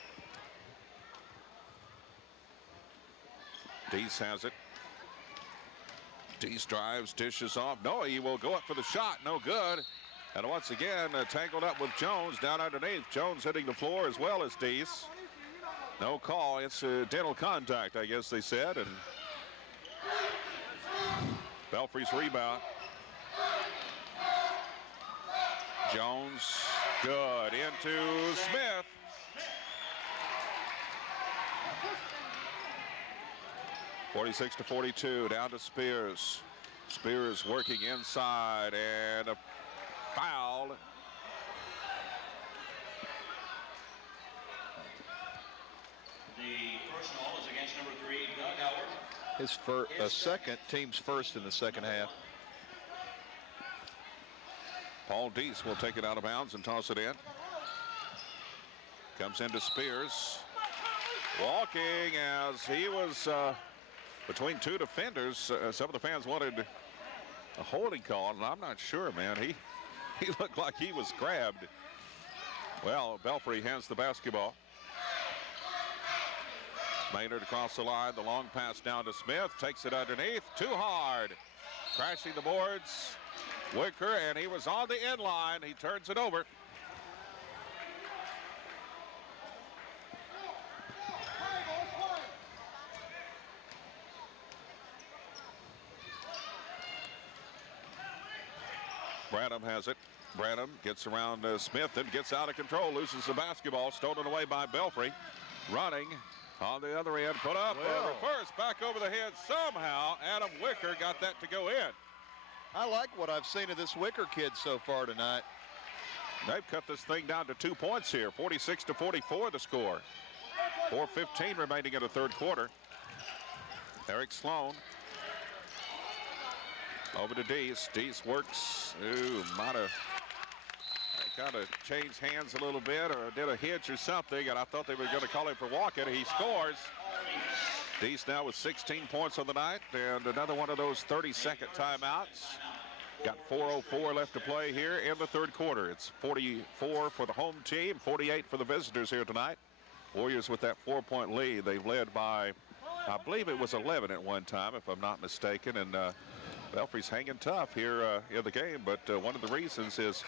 Deese has it. Deese drives, dishes off. No, he will go up for the shot. No good. And once again, tangled up with Jones down underneath. Jones hitting the floor as well as Deese. No call. It's dental contact, I guess they said. And Belfry's rebound. Jones, good. Into Smith. (46-42), down to Spears. Spears working inside, and a foul. The personal is against number 3, Doug Howard. His second, team's first in the second half. Paul Deese will take it out of bounds and toss it in. Comes into Spears. Walking as he was between two defenders. Some of the fans wanted a holding call, and I'm not sure, man. He looked like he was grabbed. Well, Belfry hands the basketball. Maynard across the line. The long pass down to Smith. Takes it underneath. Too hard. Crashing the boards. Wicker, and he was on the end line. He turns it over. Branham has it. Branham gets around Smith and gets out of control. Loses the basketball. Stolen away by Belfry. Running on the other end. Put up. Reverse back over the head. Somehow Adam Wicker got that to go in. I like what I've seen of this Wicker kid so far tonight. They've cut this thing down to 2 points here. 46-44 the score. 4:15 remaining in the third quarter. Eric Sloan. Over to Deese. Deese works. Ooh, might have kind of changed hands a little bit or did a hitch or something, and I thought they were going to call him for walking. He scores. Deese now with 16 points on the night, and another one of those 30-second timeouts. Got 4:04 left to play here in the third quarter. It's 44 for the home team, 48 for the visitors here tonight. Warriors with that 4-point lead. They've led by, I believe it was 11 at one time, if I'm not mistaken, and Belfry's hanging tough here in the game, but one of the reasons is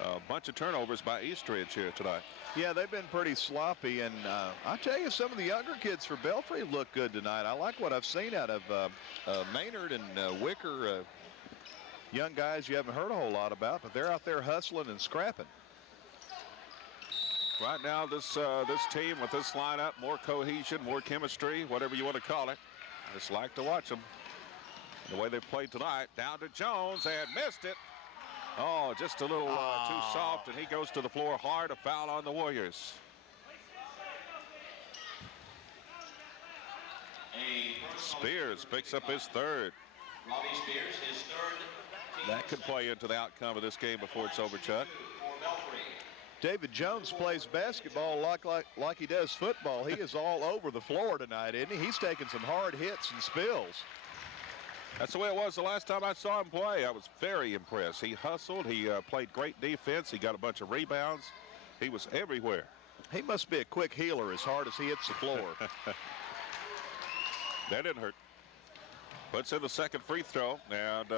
a bunch of turnovers by Eastridge here tonight. Yeah, they've been pretty sloppy, and I tell you, some of the younger kids for Belfry look good tonight. I like what I've seen out of Maynard and Wicker. Young guys you haven't heard a whole lot about, but they're out there hustling and scrapping. Right now, this team with this lineup, more cohesion, more chemistry, whatever you want to call it. I just like to watch them. The way they played tonight. Down to Jones and missed it. Oh, just a little too soft, and he goes to the floor hard. A foul on the Warriors. Spears picks up his third. Robbie Spears, his third. That could play into the outcome of this game before it's over, Chuck. David Jones plays basketball like he does football. He is all over the floor tonight, isn't he? He's taking some hard hits and spills. That's the way it was the last time I saw him play. I was very impressed. He hustled. He played great defense. He got a bunch of rebounds. He was everywhere. He must be a quick healer as hard as he hits the floor. That didn't hurt. Puts in the second free throw, and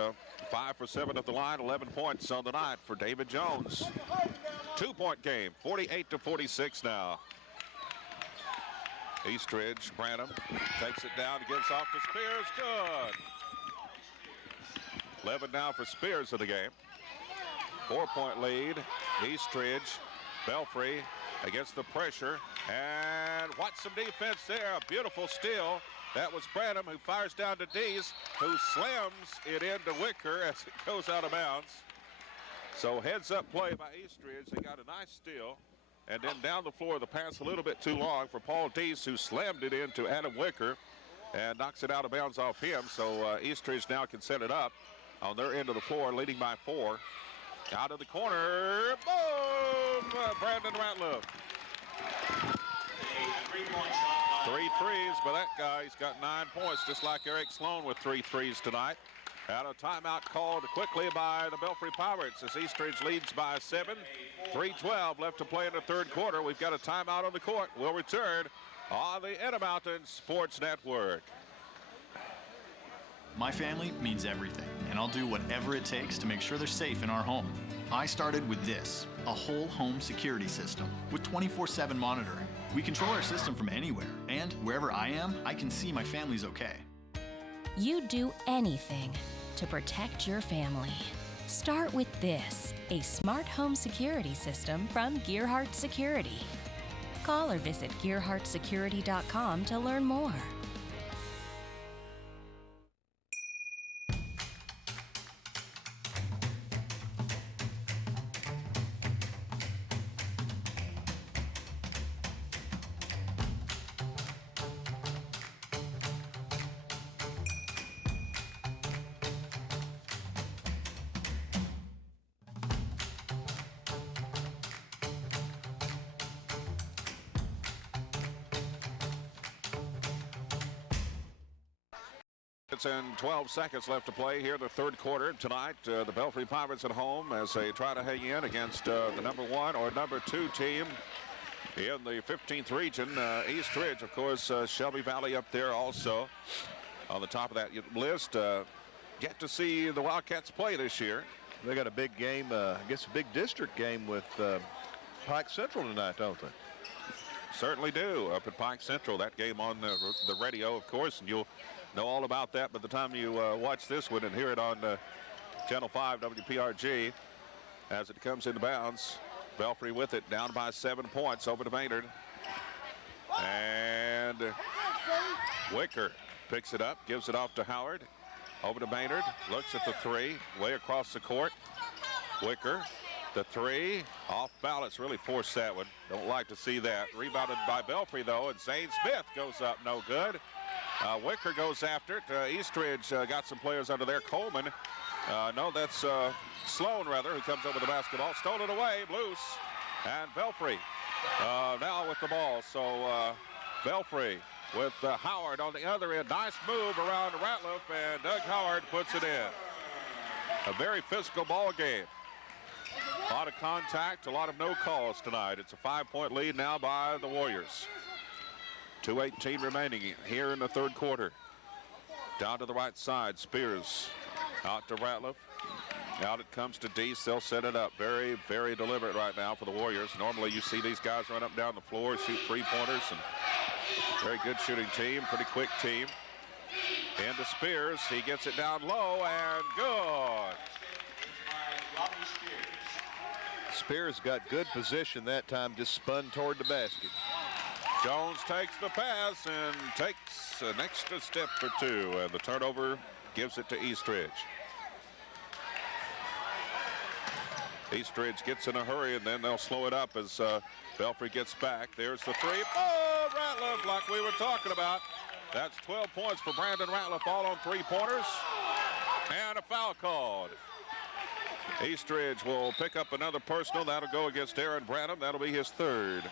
5 for 7 at the line, 11 points on the night for David Jones. 2-point game, 48-46 now. Eastridge, Branham takes it down, gives off to Spears, good. 11 now for Spears in the game. 4-point lead, Eastridge, Belfry against the pressure, and watch some defense there, a beautiful steal. That was Branham, who fires down to Dees, who slams it into Wicker as it goes out of bounds. So heads up play by Eastridge. They got a nice steal. And then down the floor, the pass a little bit too long for Paul Dees, who slammed it into Adam Wicker and knocks it out of bounds off him. So Eastridge now can set it up on their end of the floor, leading by 4. Out of the corner, boom! Brandon Ratliff. 3 threes by that guy. He's got 9 points, just like Eric Sloan with 3 threes tonight. And a timeout called quickly by the Belfry Pirates as Eastridge leads by 7. 3:12 left to play in the third quarter. We've got a timeout on the court. We'll return on the Intermountain Sports Network. My family means everything, and I'll do whatever it takes to make sure they're safe in our home. I started with this, a whole home security system with 24/7 monitoring. We control our system from anywhere, and wherever I am, I can see my family's okay. You do anything to protect your family. Start with this, a smart home security system from Gearhart Security. Call or visit gearhartsecurity.com to learn more. And 12 seconds left to play here in the third quarter tonight. The Belfry Pirates at home as they try to hang in against the number 1 or number 2 team in the 15th region. Eastridge, of course, Shelby Valley up there also on the top of that list. Get to see the Wildcats play this year. They got a big game, I guess a big district game with Pike Central tonight, don't they? Certainly do, up at Pike Central. That game on the radio, of course, and you'll know all about that by the time you watch this one and hear it on Channel 5 WPRG as it comes into bounds. Belfry with it, down by 7 points over to Maynard. And Wicker picks it up, gives it off to Howard. Over to Maynard, looks at the 3, way across the court. Wicker, the 3, off balance, really forced that one. Don't like to see that. Rebounded by Belfry though, and Zane Smith goes up, no good. Wicker goes after it. Eastridge got some players under there. Coleman, no, that's Sloan rather, who comes up with the basketball. Stolen away, loose, and Belfry now with the ball. So Belfry with Howard on the other end. Nice move around Ratliff, and Doug Howard puts it in. A very physical ball game. A lot of contact, a lot of no calls tonight. It's a 5-point lead now by the Warriors. 2:18 remaining here in the third quarter. Down to the right side, Spears out to Ratliff. Out it comes to Deese. They'll set it up. Very, very deliberate right now for the Warriors. Normally you see these guys run up and down the floor, shoot 3-pointers, and very good shooting team, pretty quick team. Into Spears. He gets it down low and good. Spears got good position that time, just spun toward the basket. Jones takes the pass and takes an extra step or 2, and the turnover gives it to Eastridge. Eastridge gets in a hurry, and then they'll slow it up as Belfry gets back. There's the 3. Oh, Ratliff, like we were talking about. That's 12 points for Brandon Ratliff, all on 3-pointers. And a foul called. Eastridge will pick up another personal. That'll go against Aaron Branham. That'll be his 3rd.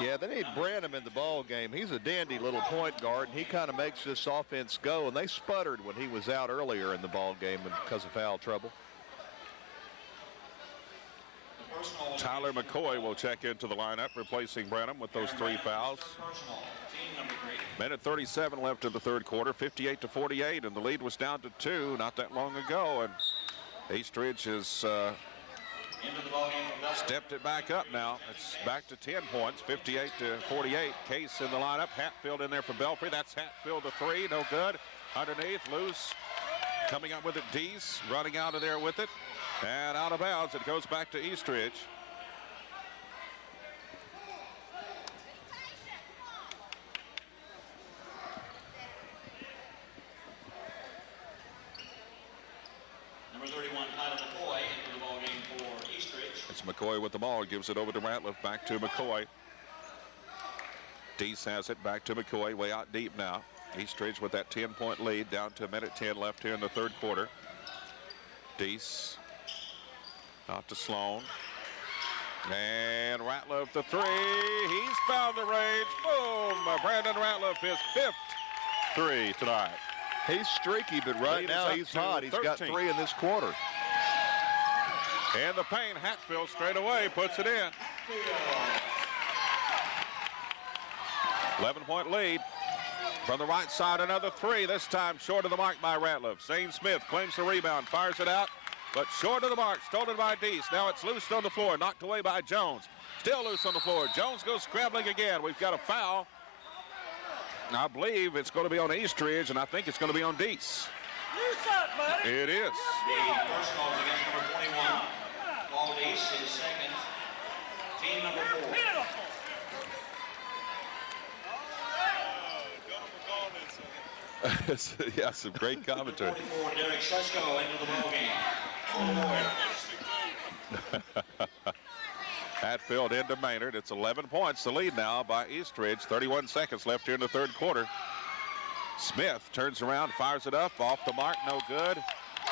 Yeah, they need Branham in the ball game. He's a dandy little point guard, and he kind of makes this offense go, and they sputtered when he was out earlier in the ball game because of foul trouble. Tyler McCoy will check into the lineup, replacing Branham with those 3 fouls. Minute 37 left in the third quarter, 58-48, and the lead was down to 2 not that long ago. And Eastridge has stepped it back up now. It's back to 10 points, 58-48. Case in the lineup. Hatfield in there for Belfry. That's Hatfield to 3, no good. Underneath, loose. Coming up with it, Deese running out of there with it. And out of bounds, it goes back to Eastridge. Number 31, Tyler McCoy, into the ballgame for Eastridge. It's McCoy with the ball, gives it over to Ratliff, back to McCoy. Deese has it, back to McCoy, way out deep now. Eastridge with that 10-point lead, down to a minute 10 left here in the third quarter. Deese out to Sloan. And Ratliff the 3. He's found the range. Boom! Brandon Ratliff, his 5th 3 tonight. He's streaky, but right Lead now is up he's to hot. He's got 13. 3 in this quarter. And the paint, Hatfield straight away puts it in. 11-point lead. From the right side, another 3, this time short of the mark by Ratliff. Zane Smith claims the rebound, fires it out, but short of the mark, stolen by Deese. Now it's loose on the floor, knocked away by Jones. Still loose on the floor. Jones goes scrambling again. We've got a foul. I believe it's going to be on Eastridge, and I think it's going to be on Deese. Loose up, buddy. It is. The first call is against number 21. Paul Deese, his second. Team number 4. Beautiful. Yeah, some great commentary. 44, Derek Sesko into the ballgame. Hatfield into Maynard. It's 11 points. The lead now by Eastridge. 31 seconds left here in the third quarter. Smith turns around, fires it up, off the mark, no good.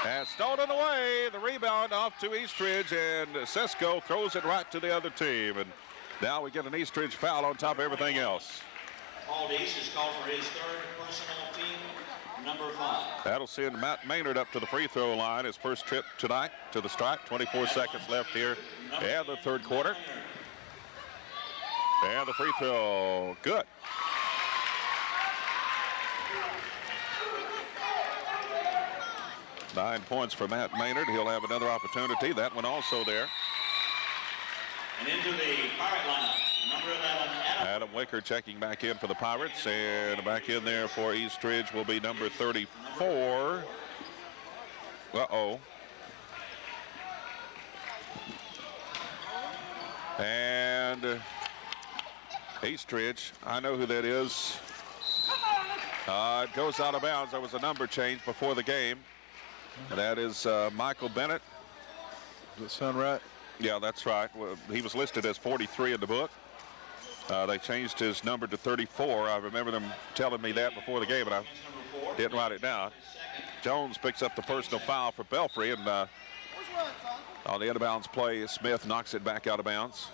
And stolen away. The rebound off to Eastridge, and Sesko throws it right to the other team. And now we get an Eastridge foul on top of everything else. Paul Deese is called for his 3rd personal, team number 5. That'll send Matt Maynard up to the free throw line. His first trip tonight to the stripe. 24 seconds left here in the third quarter. And the free throw, good. Nine points for Matt Maynard. He'll have another opportunity. That one also there. And into the Pirate lineup, number 11, Adam Wicker checking back in for the Pirates, and back in there for Eastridge will be number 34. Uh-oh. And Eastridge, I know who that is. It goes out of bounds. There was a number change before the game. And that is Michael Bennett. Does that sound right? Yeah, that's right. Well, he was listed as 43 in the book. They changed his number to 34. I remember them telling me that before the game, and I didn't write it down. Jones picks up the personal foul for Belfry, and on the out-of-bounds play, Smith knocks it back out of bounds.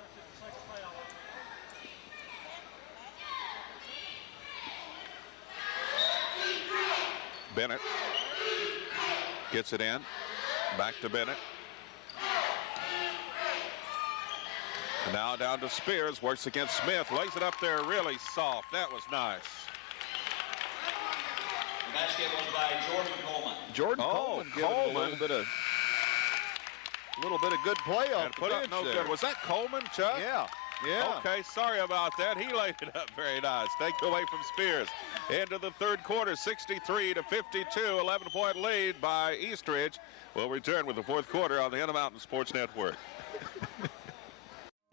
Bennett gets it in. Back to Bennett. And now down to Spears, works against Smith, lays it up there really soft. That was nice. The basket was by Jordan Coleman. Jordan Coleman giving it a little bit of good play off And the put up bench no there. good. Was that Coleman, Chuck? Yeah. Okay, sorry about that. He laid it up very nice. Take it away from Spears. Into the third quarter, 63-52, 11-point lead by Eastridge. We'll return with the fourth quarter on the Intermountain Sports Network.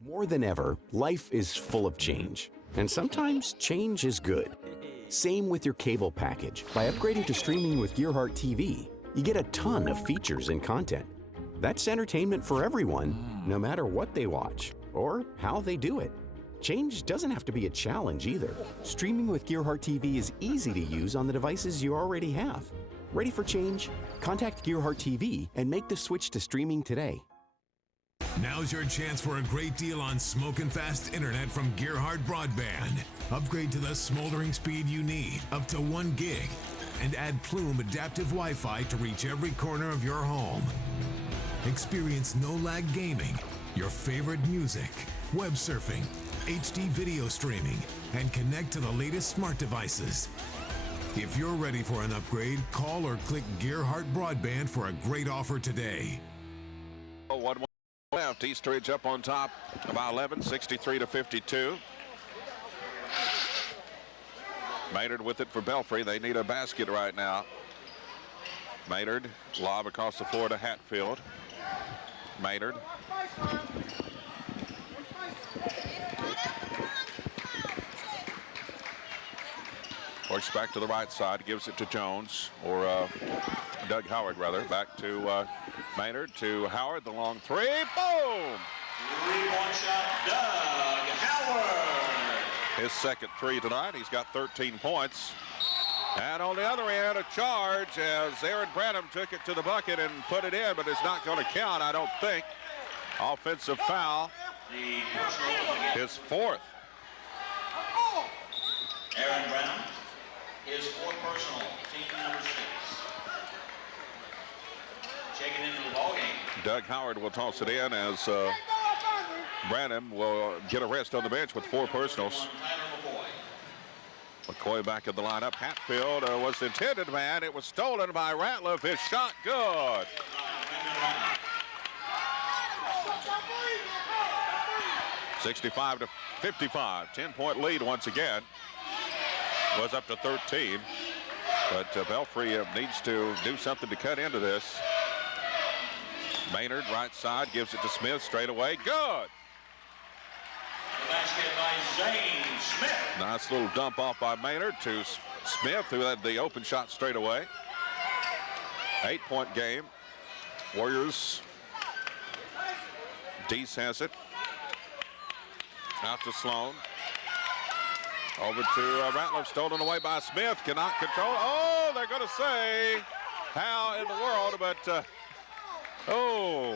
More than ever, life is full of change, and sometimes change is good. Same with your cable package. By upgrading to streaming with Gearhart TV, you get a ton of features and content. That's entertainment for everyone, no matter what they watch or how they do it. Change doesn't have to be a challenge either. Streaming with Gearhart TV is easy to use on the devices you already have. Ready for change? Contact Gearhart TV and make the switch to streaming today. Now's your chance for a great deal on smoking fast internet from Gearhart Broadband. Upgrade to the smoldering speed you need, up to 1 gig, and add Plume adaptive Wi-Fi to reach every corner of your home. Experience no-lag gaming your favorite music, web surfing, HD video streaming, and connect to the latest smart devices. If you're ready for an upgrade, call or click Gearhart Broadband for a great offer today. 1 left. Eastridge up on top by 11, 63-52. Maynard with it for Belfry. They need a basket right now. Maynard, lob across the floor to Hatfield. Maynard. Works back to the right side, gives it to Jones, or Doug Howard, rather. Back to Maynard, to Howard, the long three. Boom! Three-point shot, Doug Howard. His second three tonight. He's got 13 points. And on the other end, a charge as Aaron Branham took it to the bucket and put it in, but it's not going to count, I don't think. Offensive foul. His fourth. Aaron Branham, his fourth personal, team number 6. Checking into the ballgame. Doug Howard will toss it in as Branham will get a rest on the bench with 4 personals. McCoy back in the lineup. Hatfield was the intended man. It was stolen by Ratliff. His shot good. (65-55). 10-point lead once again. Was up to 13. But Belfry needs to do something to cut into this. Maynard, right side, gives it to Smith straight away. Good. Basket by Zane Smith. Nice little dump off by Maynard to Smith, who had the open shot straight away. 8-point game. Warriors. Deese has it. Out to Sloan. Over to Ratliff, stolen away by Smith. Cannot control. Oh, they're going to say how in the world, but oh.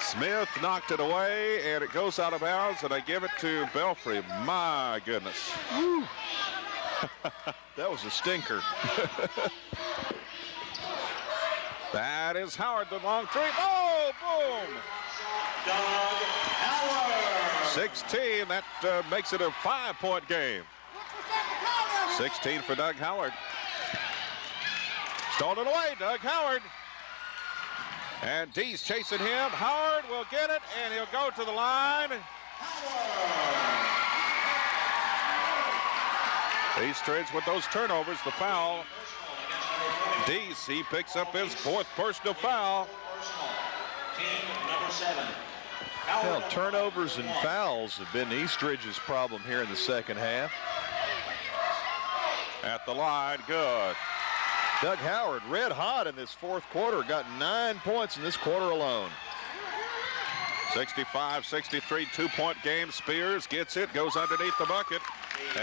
Smith knocked it away, and it goes out of bounds, and they give it to Belfry. My goodness. That was a stinker. That is Howard, the long three. Oh, boom. Doug Howard. 16. That makes it a 5-point game. 16 for Doug Howard. Stolen away, Doug Howard. And Deese chasing him. Howard will get it, and he'll go to the line. Eastridge with those turnovers, the foul. Deese, he picks up his 4th personal foul. Team number 7. Well, turnovers and fouls have been Eastridge's problem here in the second half. At the line, good. Doug Howard, red hot in this 4th quarter, got 9 points in this quarter alone. 65-63, 2-point game. Spears gets it, goes underneath the bucket,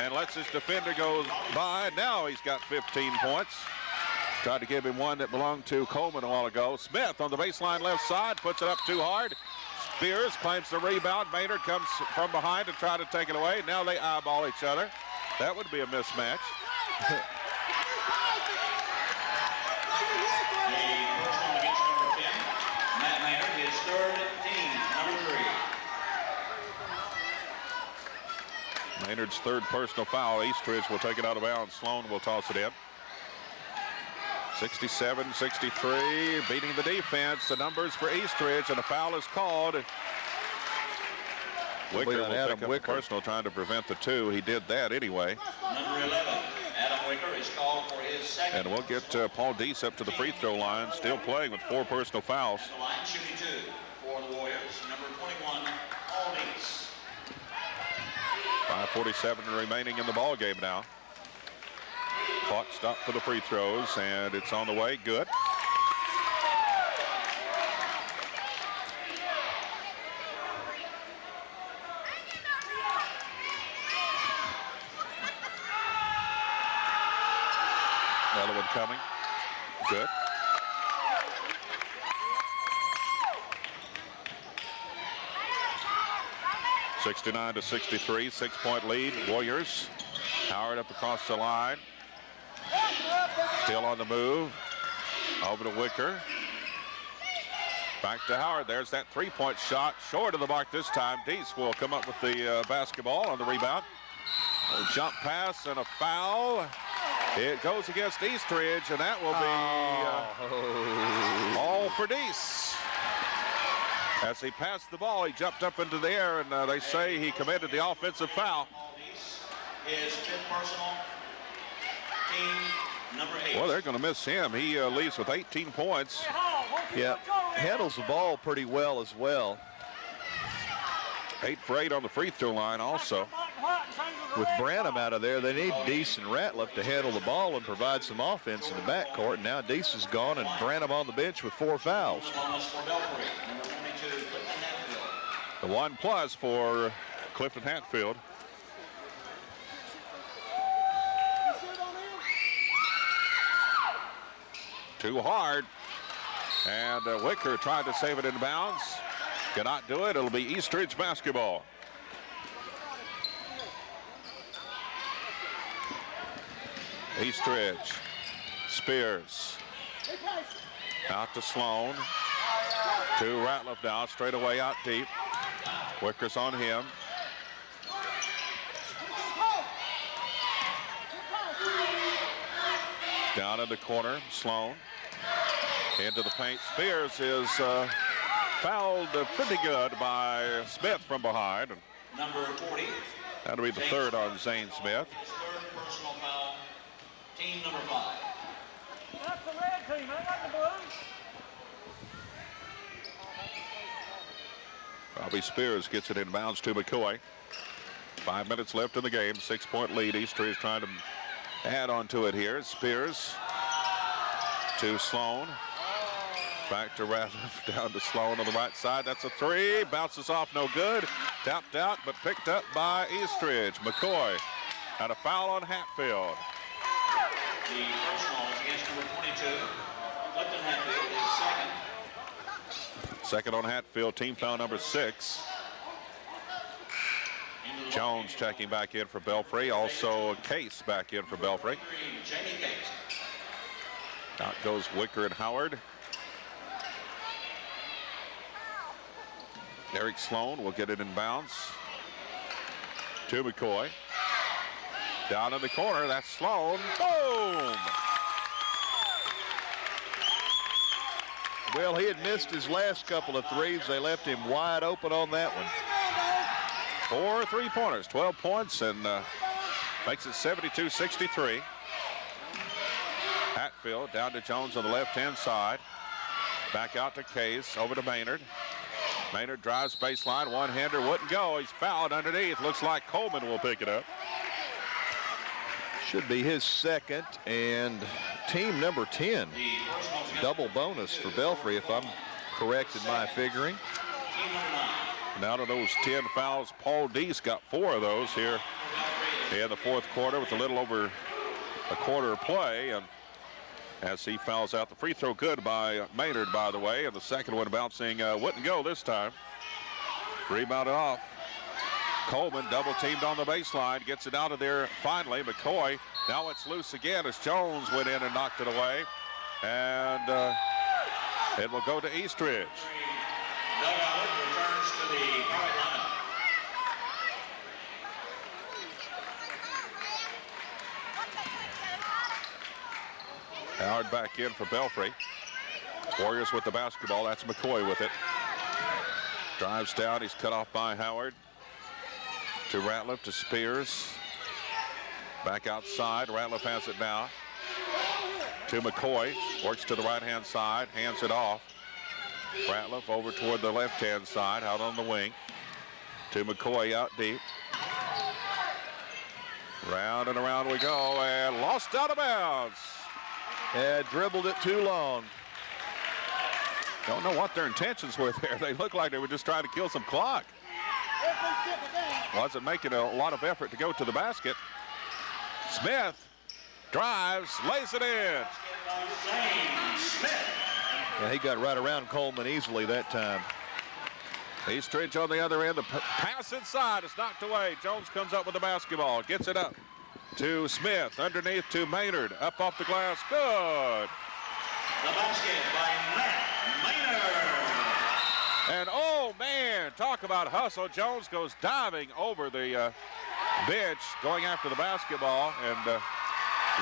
and lets his defender go by. Now he's got 15 points. Tried to give him one that belonged to Coleman a while ago. Smith on the baseline left side, puts it up too hard. Spears claims the rebound. Maynard comes from behind to try to take it away. Now they eyeball each other. That would be a mismatch. Maynard's 3rd personal foul. Eastridge will take it out of bounds. Sloan will toss it in. 67-63, beating the defense. The numbers for Eastridge, and a foul is called. Wicker will pick up the personal, trying to prevent the 2. He did that anyway. Number 11, Adam Wicker, is called for his 2nd. And we'll get Paul Deese up to the free throw line, still playing with 4 personal fouls. And the line shooting 2 for the Warriors. Number 21, Paul Deese. 5:47 remaining in the ball game now. Clock stopped for the free throws, and it's on the way. Good. Another one coming. Good. (69-63), 6-point lead. Warriors. Howard up across the line. Still on the move. Over to Wicker. Back to Howard. There's that three-point shot. Short of the mark this time. Deese will come up with the basketball on the rebound. A jump pass and a foul. It goes against Eastridge, and that will be all for Deese. As he passed the ball, he jumped up into the air, and they say he committed the offensive foul. His fifth personal, team number 8. Well, they're going to miss him. He leaves with 18 points. Yeah, handles the ball pretty well as well. 8 for 8 on the free throw line also. With Branham out of there, they need Deese and Ratliff to handle the ball and provide some offense in the backcourt. And now Deese is gone and Branham on the bench with 4 fouls. The 1+ for Clifton Hatfield. Too hard. And Wicker tried to save it in bounds. Cannot do it. It'll be Eastridge basketball. Eastridge. Spears. Out to Sloan. To Ratliff now. Straight away out deep. Wicker's on him. Down in the corner. Sloan. Into the paint. Spears is fouled pretty good by Smith from behind. Number 40. That'll be the third on Zane Smith. His third personal foul, team number 5. That's the red team, ain't that the blue? Robbie Spears gets it in bounds to McCoy. 5 minutes left in the game. 6-point lead. Eastridge trying to add on to it here. Spears to Sloan. Back to Ratliff, down to Sloan on the right side. That's a 3. Bounces off, no good. Tapped out, but picked up by Eastridge. McCoy had a foul on Hatfield. The personal is against number 22. Clifton Hatfield is second. Second on Hatfield, team foul number 6. Jones checking back in for Belfry. Also Case back in for Belfry. Jamie Case. Out goes Wicker and Howard. Eric Sloan will get it in bounds to McCoy. Down in the corner, that's Sloan. Boom! Well, he had missed his last couple of threes. They left him wide open on that one. 4 3-pointers, 12 points, and makes it 72-63. Hatfield down to Jones on the left-hand side. Back out to Case, over to Maynard. Maynard drives baseline, one-hander, wouldn't go. He's fouled underneath. Looks like Coleman will pick it up. Should be his second and team number 10. Double bonus for Belfry, if I'm correct in my figuring. And out of those 10 fouls, Paul Deese got 4 of those here in the fourth quarter with a little over a quarter of play. And as he fouls out the free throw, good by Maynard, by the way, and the second one bouncing wouldn't go this time. Rebounded off. Coleman double teamed on the baseline, gets it out of there finally. McCoy, now it's loose again as Jones went in and knocked it away. And it will go to Eastridge. Doug Howard returns to the point lineup. Howard back in for Belfry. Warriors with the basketball. That's McCoy with it. Drives down. He's cut off by Howard. To Ratliff, to Spears. Back outside. Ratliff has it now. To McCoy. Works to the right-hand side. Hands it off. Ratliff over toward the left-hand side. Out on the wing. To McCoy out deep. Round and around we go. And lost out of bounds. Had dribbled it too long. Don't know what their intentions were there. They looked like they were just trying to kill some clock. Wasn't making a lot of effort to go to the basket. Smith drives, lays it in. Yeah, he got right around Coleman easily that time. Eastridge on the other end. The pass inside is knocked away. Jones comes up with the basketball, gets it up to Smith, underneath to Maynard, up off the glass, good. The basket by Matt Maynard. And, oh, man, talk about hustle. Jones goes diving over the bench, going after the basketball. And,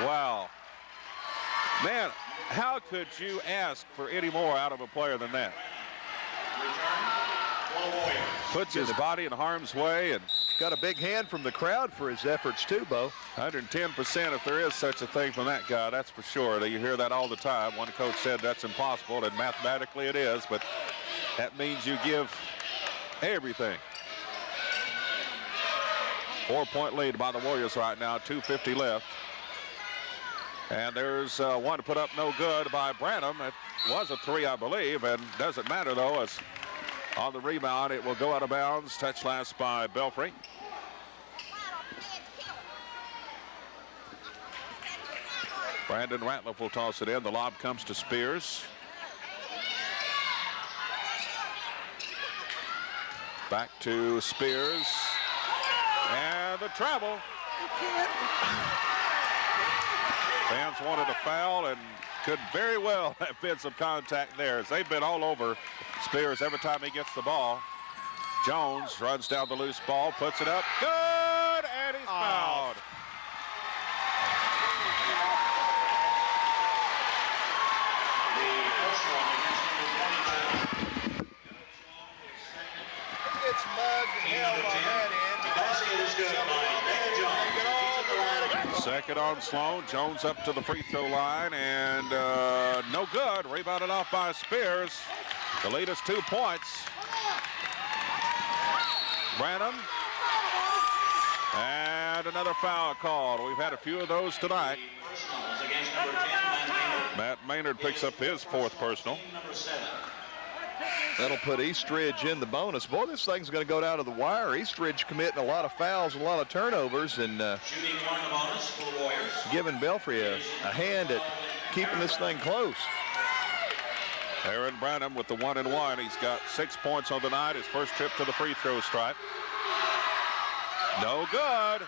wow. Man, how could you ask for any more out of a player than that? Puts his body in harm's way and got a big hand from the crowd for his efforts too, Bo. 110% if there is such a thing from that guy, that's for sure. You hear that all the time. One coach said that's impossible, and mathematically it is, but that means you give everything. 4-point lead by the Warriors right now, 2:50 left. And there's one to put up no good by Branham. It was a three, I believe, and doesn't matter, though, as on the rebound, it will go out of bounds. Touch last by Belfry. Brandon Ratliff will toss it in. The lob comes to Spears. Back to Spears. And the travel. Fans wanted a foul and could very well have been some contact there, as they've been all over Spears every time he gets the ball. Jones runs down the loose ball, puts it up. Good, and he's fouled. It's mugged and held on that end. Second on Sloan. Jones up to the free throw line, and no good. Rebounded off by Spears. The lead is 2 points. Branham. And another foul called. We've had a few of those tonight. Matt Maynard picks up his 4th personal. That'll put Eastridge in the bonus. Boy, this thing's going to go down to the wire. Eastridge committing a lot of fouls, a lot of turnovers, and giving Belfry a hand at keeping this thing close. Aaron Branham with the 1-and-1. He's got 6 points on the night. His first trip to the free throw stripe. No good.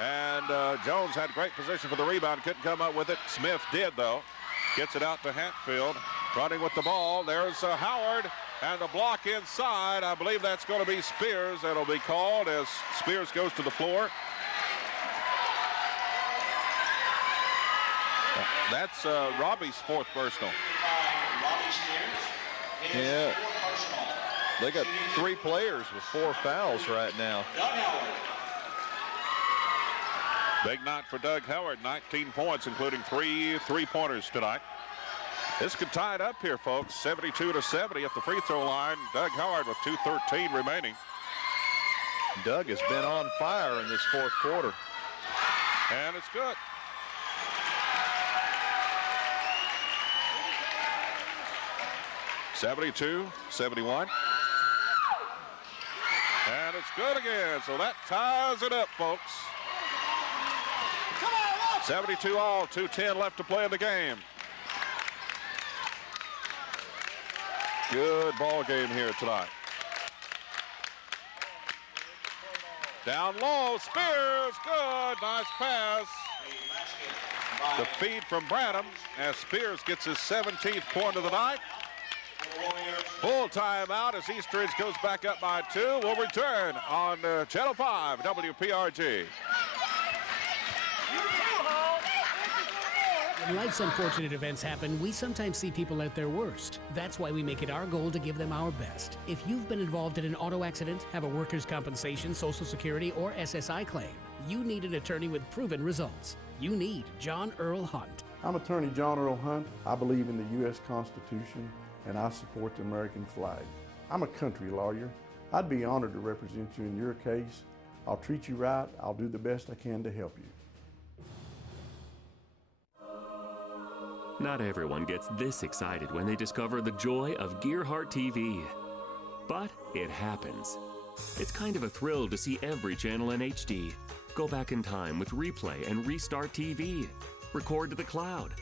And Jones had great position for the rebound. Couldn't come up with it. Smith did, though. Gets it out to Hatfield. Running with the ball. There's Howard. And the block inside. I believe that's going to be Spears. That'll be called as Spears goes to the floor. That's Robbie's 4th personal. Yeah. They got 3 players with 4 fouls right now. Big night for Doug Howard. 19 points, including 3 3-pointers tonight. This could tie it up here, folks. 72-70 at the free throw line. Doug Howard with 2:13 remaining. Doug has been on fire in this 4th quarter. And it's good. (72-71). And it's good again. So that ties it up, folks. 72 all, 2:10 left to play in the game. Good ball game here tonight. Down low, Spears, good, nice pass. The feed from Branham as Spears gets his 17th point of the night. Full timeout as Eastridge goes back up by 2. We'll return on Channel 5 WPRG. When life's unfortunate events happen, we sometimes see people at their worst. That's why we make it our goal to give them our best. If you've been involved in an auto accident, have a workers' compensation, Social Security, or SSI claim, you need an attorney with proven results. You need John Earl Hunt. I'm attorney John Earl Hunt. I believe in the U.S. Constitution, and I support the American flag. I'm a country lawyer. I'd be honored to represent you in your case. I'll treat you right. I'll do the best I can to help you. Not everyone gets this excited when they discover the joy of Gearhart TV. But it happens. It's kind of a thrill to see every channel in HD. Go back in time with Replay and Restart TV. Record to the cloud.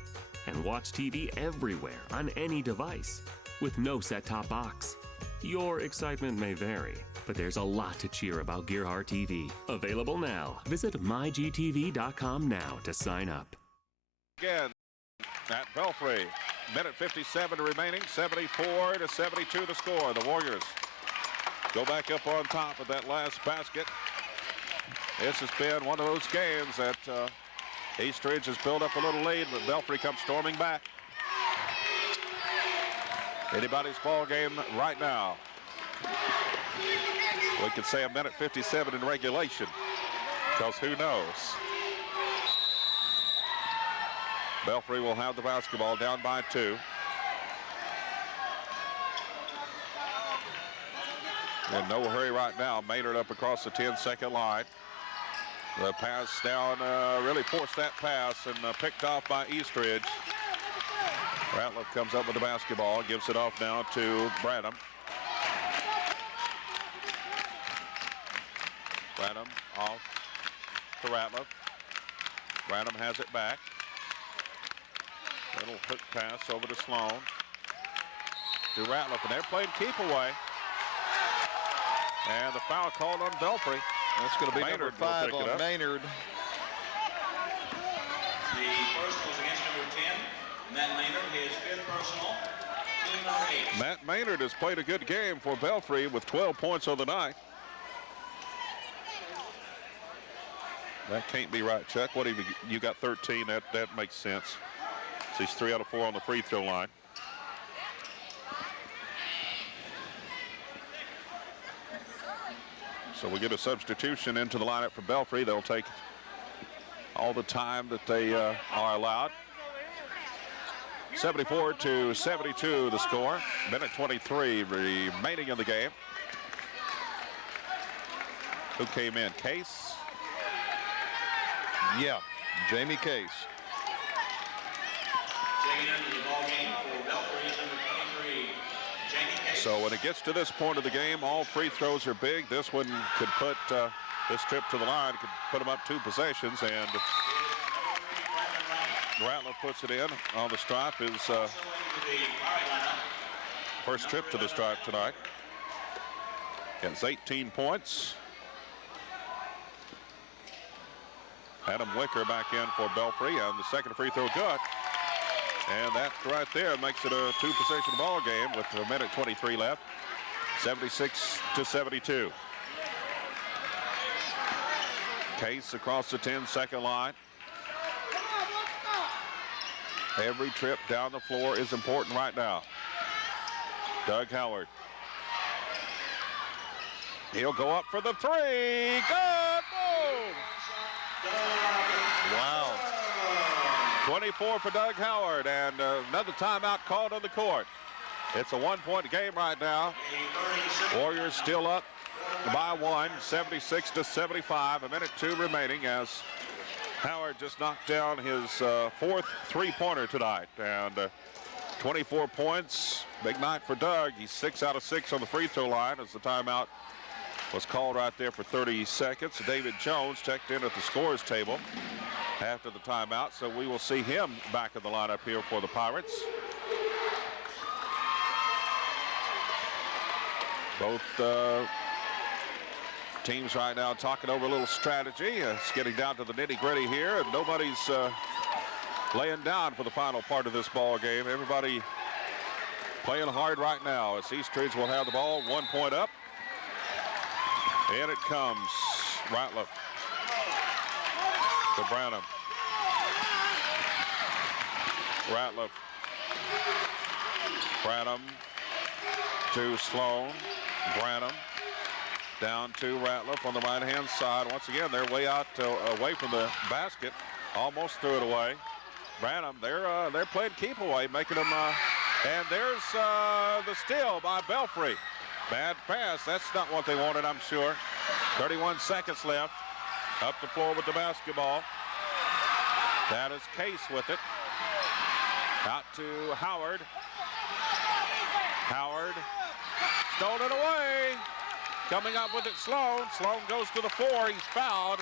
And watch TV everywhere on any device with no set-top box. Your excitement may vary, but there's a lot to cheer about Gearhart TV. Available now. Visit mygtv.com now to sign up. Again at Belfry. Minute 57 remaining, 74-72 the score. The Warriors go back up on top of that last basket. This has been one of those games that Eastridge has built up a little lead, but Belfry comes storming back. Anybody's ball game right now. We could say a minute 57 in regulation, because who knows? Belfry will have the basketball, down by 2. In no hurry right now. Maynard up across the 10-second line. The pass down, really forced that pass and picked off by Eastridge. Ratliff comes up with the basketball, gives it off now to Branham. Branham off to Ratliff. Branham has it back. Little hook pass over to Sloan. To Ratliff, and they're playing keep away. And the foul called on Belfry. That's going to be Maynard, number 5 on Maynard. The personal is against number 10. Matt Maynard, his 5th personal. Team number 8. Matt Maynard has played a good game for Belfry with 12 points on the night. That can't be right, Chuck. What have you got? 13. That makes sense. So he's 3 out of 4 on the free throw line. So we get a substitution into the lineup for Belfry. They'll take all the time that they are allowed. 74-72 the score. Minute 23 remaining in the game. Who came in? Case? Yeah, Jamie Case. Checking into the ball game for Belfry is number 23, Jamie Case. So when it gets to this point of the game, all free throws are big. This one could put this trip to the line, could put them up 2 possessions, and Ratliff puts it in on the stripe. His first trip to the stripe tonight. Gets 18 points. Adam Wicker back in for Belfry, and the second free throw good. And that right there makes it a 2-possession ball game with a minute 23 left. 76-72. Case across the 10-second line. Every trip down the floor is important right now. Doug Howard. He'll go up for the 3. Good! Boom! Wow. 24 for Doug Howard, and another timeout called on the court. It's a 1-point game right now. Warriors still up by 1, 76-75. A minute 2 remaining as Howard just knocked down his 4th three-pointer tonight. And 24 points. Big night for Doug. He's 6 out of 6 on the free throw line as the timeout was called right there for 30 seconds. David Jones checked in at the scorer's table after the timeout, so we will see him back in the lineup here for the Pirates. Both teams right now talking over a little strategy. It's getting down to the nitty-gritty here, and nobody's laying down for the final part of this ball game. Everybody playing hard right now as Eastridge will have the ball, 1 point up. In it comes. Ratliff to Branham. Ratliff. Branham to Sloan. Branham down to Ratliff on the right-hand side. Once again, they're way out away from the basket. Almost threw it away. Branham, they're playing keep away, making them. And there's the steal by Belfry. Bad pass. That's not what they wanted, I'm sure. 31 seconds left. Up the floor with the basketball. That is Case with it. Out to Howard. Howard stole it away. Coming up with it, Sloan. Sloan goes to the 4. He's fouled.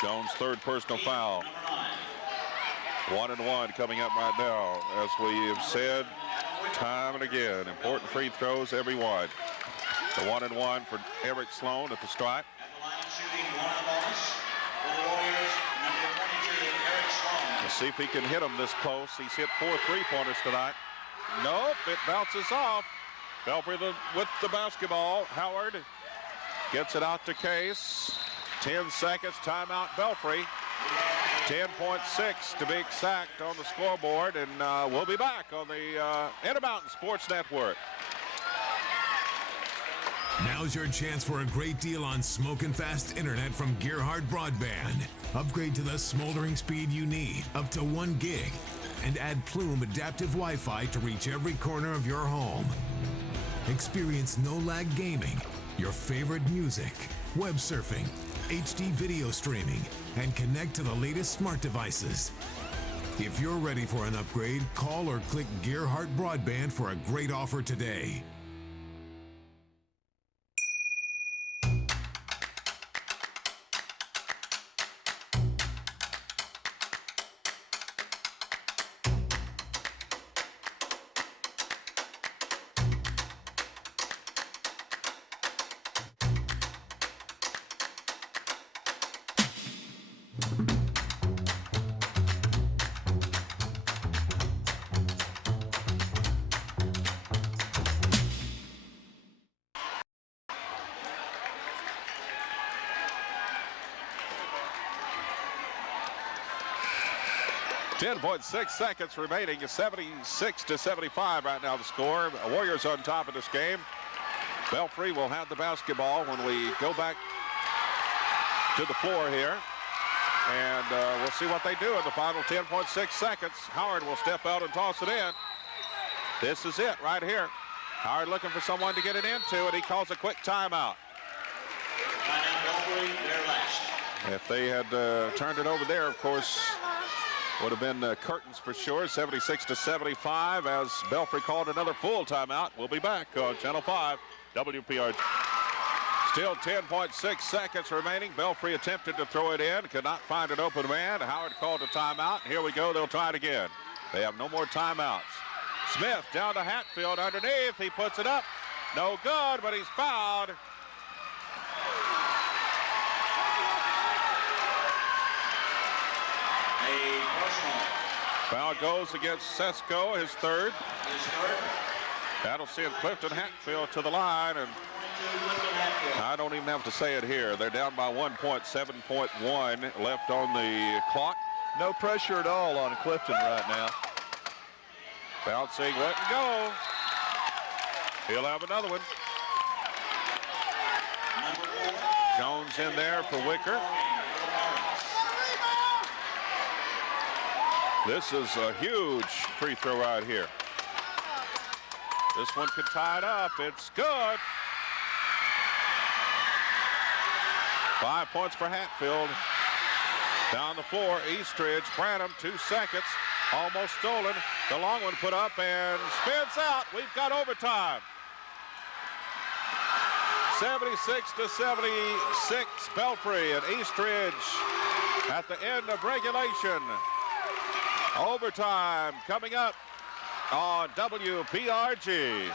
Jones' 3rd personal foul. 1-1 coming up right now. As we have said, Time and again, important free throws, every one. The 1-and-1 for Eric Sloan at the stripe. At the line shooting 1 bonus for the Warriors, number 22, Eric Sloan. Let's see if he can hit them this close. He's hit 4 3-pointers tonight. Nope, it bounces off. Belfry with the basketball. Howard gets it out to Case. 10 seconds, timeout Belfry. 10.6 to be exact on the scoreboard, and we'll be back on the Intermountain Sports Network. Now's your chance for a great deal on smoking fast internet from Gearhart Broadband. Upgrade to the smoldering speed you need, up to 1 gig. And add Plume adaptive Wi-Fi to reach every corner of your home. Experience no-lag gaming, your favorite music, web surfing, HD video streaming, and connect to the latest smart devices. If you're ready for an upgrade, call or click Gearhart Broadband for a great offer today. .6 seconds remaining. 76-75 right now the score. Warriors on top of this game. Belfry will have the basketball when we go back to the floor here. And we'll see what they do in the final 10.6 seconds. Howard will step out and toss it in. This is it right here. Howard looking for someone to get it into, and he calls a quick timeout. Belfry, their last. If they had turned it over there, of course, would have been curtains for sure. 76-75 as Belfry called another full timeout. We'll be back on Channel 5, WPRG. Still 10.6 seconds remaining. Belfry attempted to throw it in, could not find an open man. Howard called a timeout. Here we go, they'll try it again. They have no more timeouts. Smith down to Hatfield underneath. He puts it up. No good, but he's fouled. Foul goes against Sesko, his third. That'll send Clifton Hatfield to the line, and I don't even have to say it here. They're down by 1 point, 7.1 left on the clock. No pressure at all on Clifton right now. Bouncing, let it go. He'll have another one. Jones in there for Wicker. This is a huge free throw right here. This one could tie it up. It's good. 5 points for Hatfield. Down the floor, Eastridge, Branham, 2 seconds. Almost stolen. The long one put up and spins out. We've got overtime. 76-76, Belfry and Eastridge at the end of regulation. Overtime coming up on WPRG.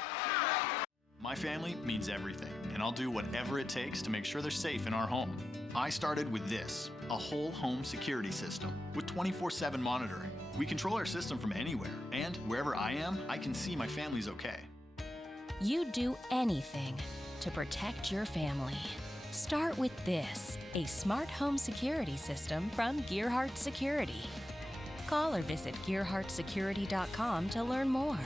My family means everything, and I'll do whatever it takes to make sure they're safe in our home. I started with this, a whole home security system with 24/7 monitoring. We control our system from anywhere, and wherever I am, I can see my family's okay. You'd do anything to protect your family. Start with this, a smart home security system from Gearhart Security. Call or visit GearhartSecurity.com to learn more.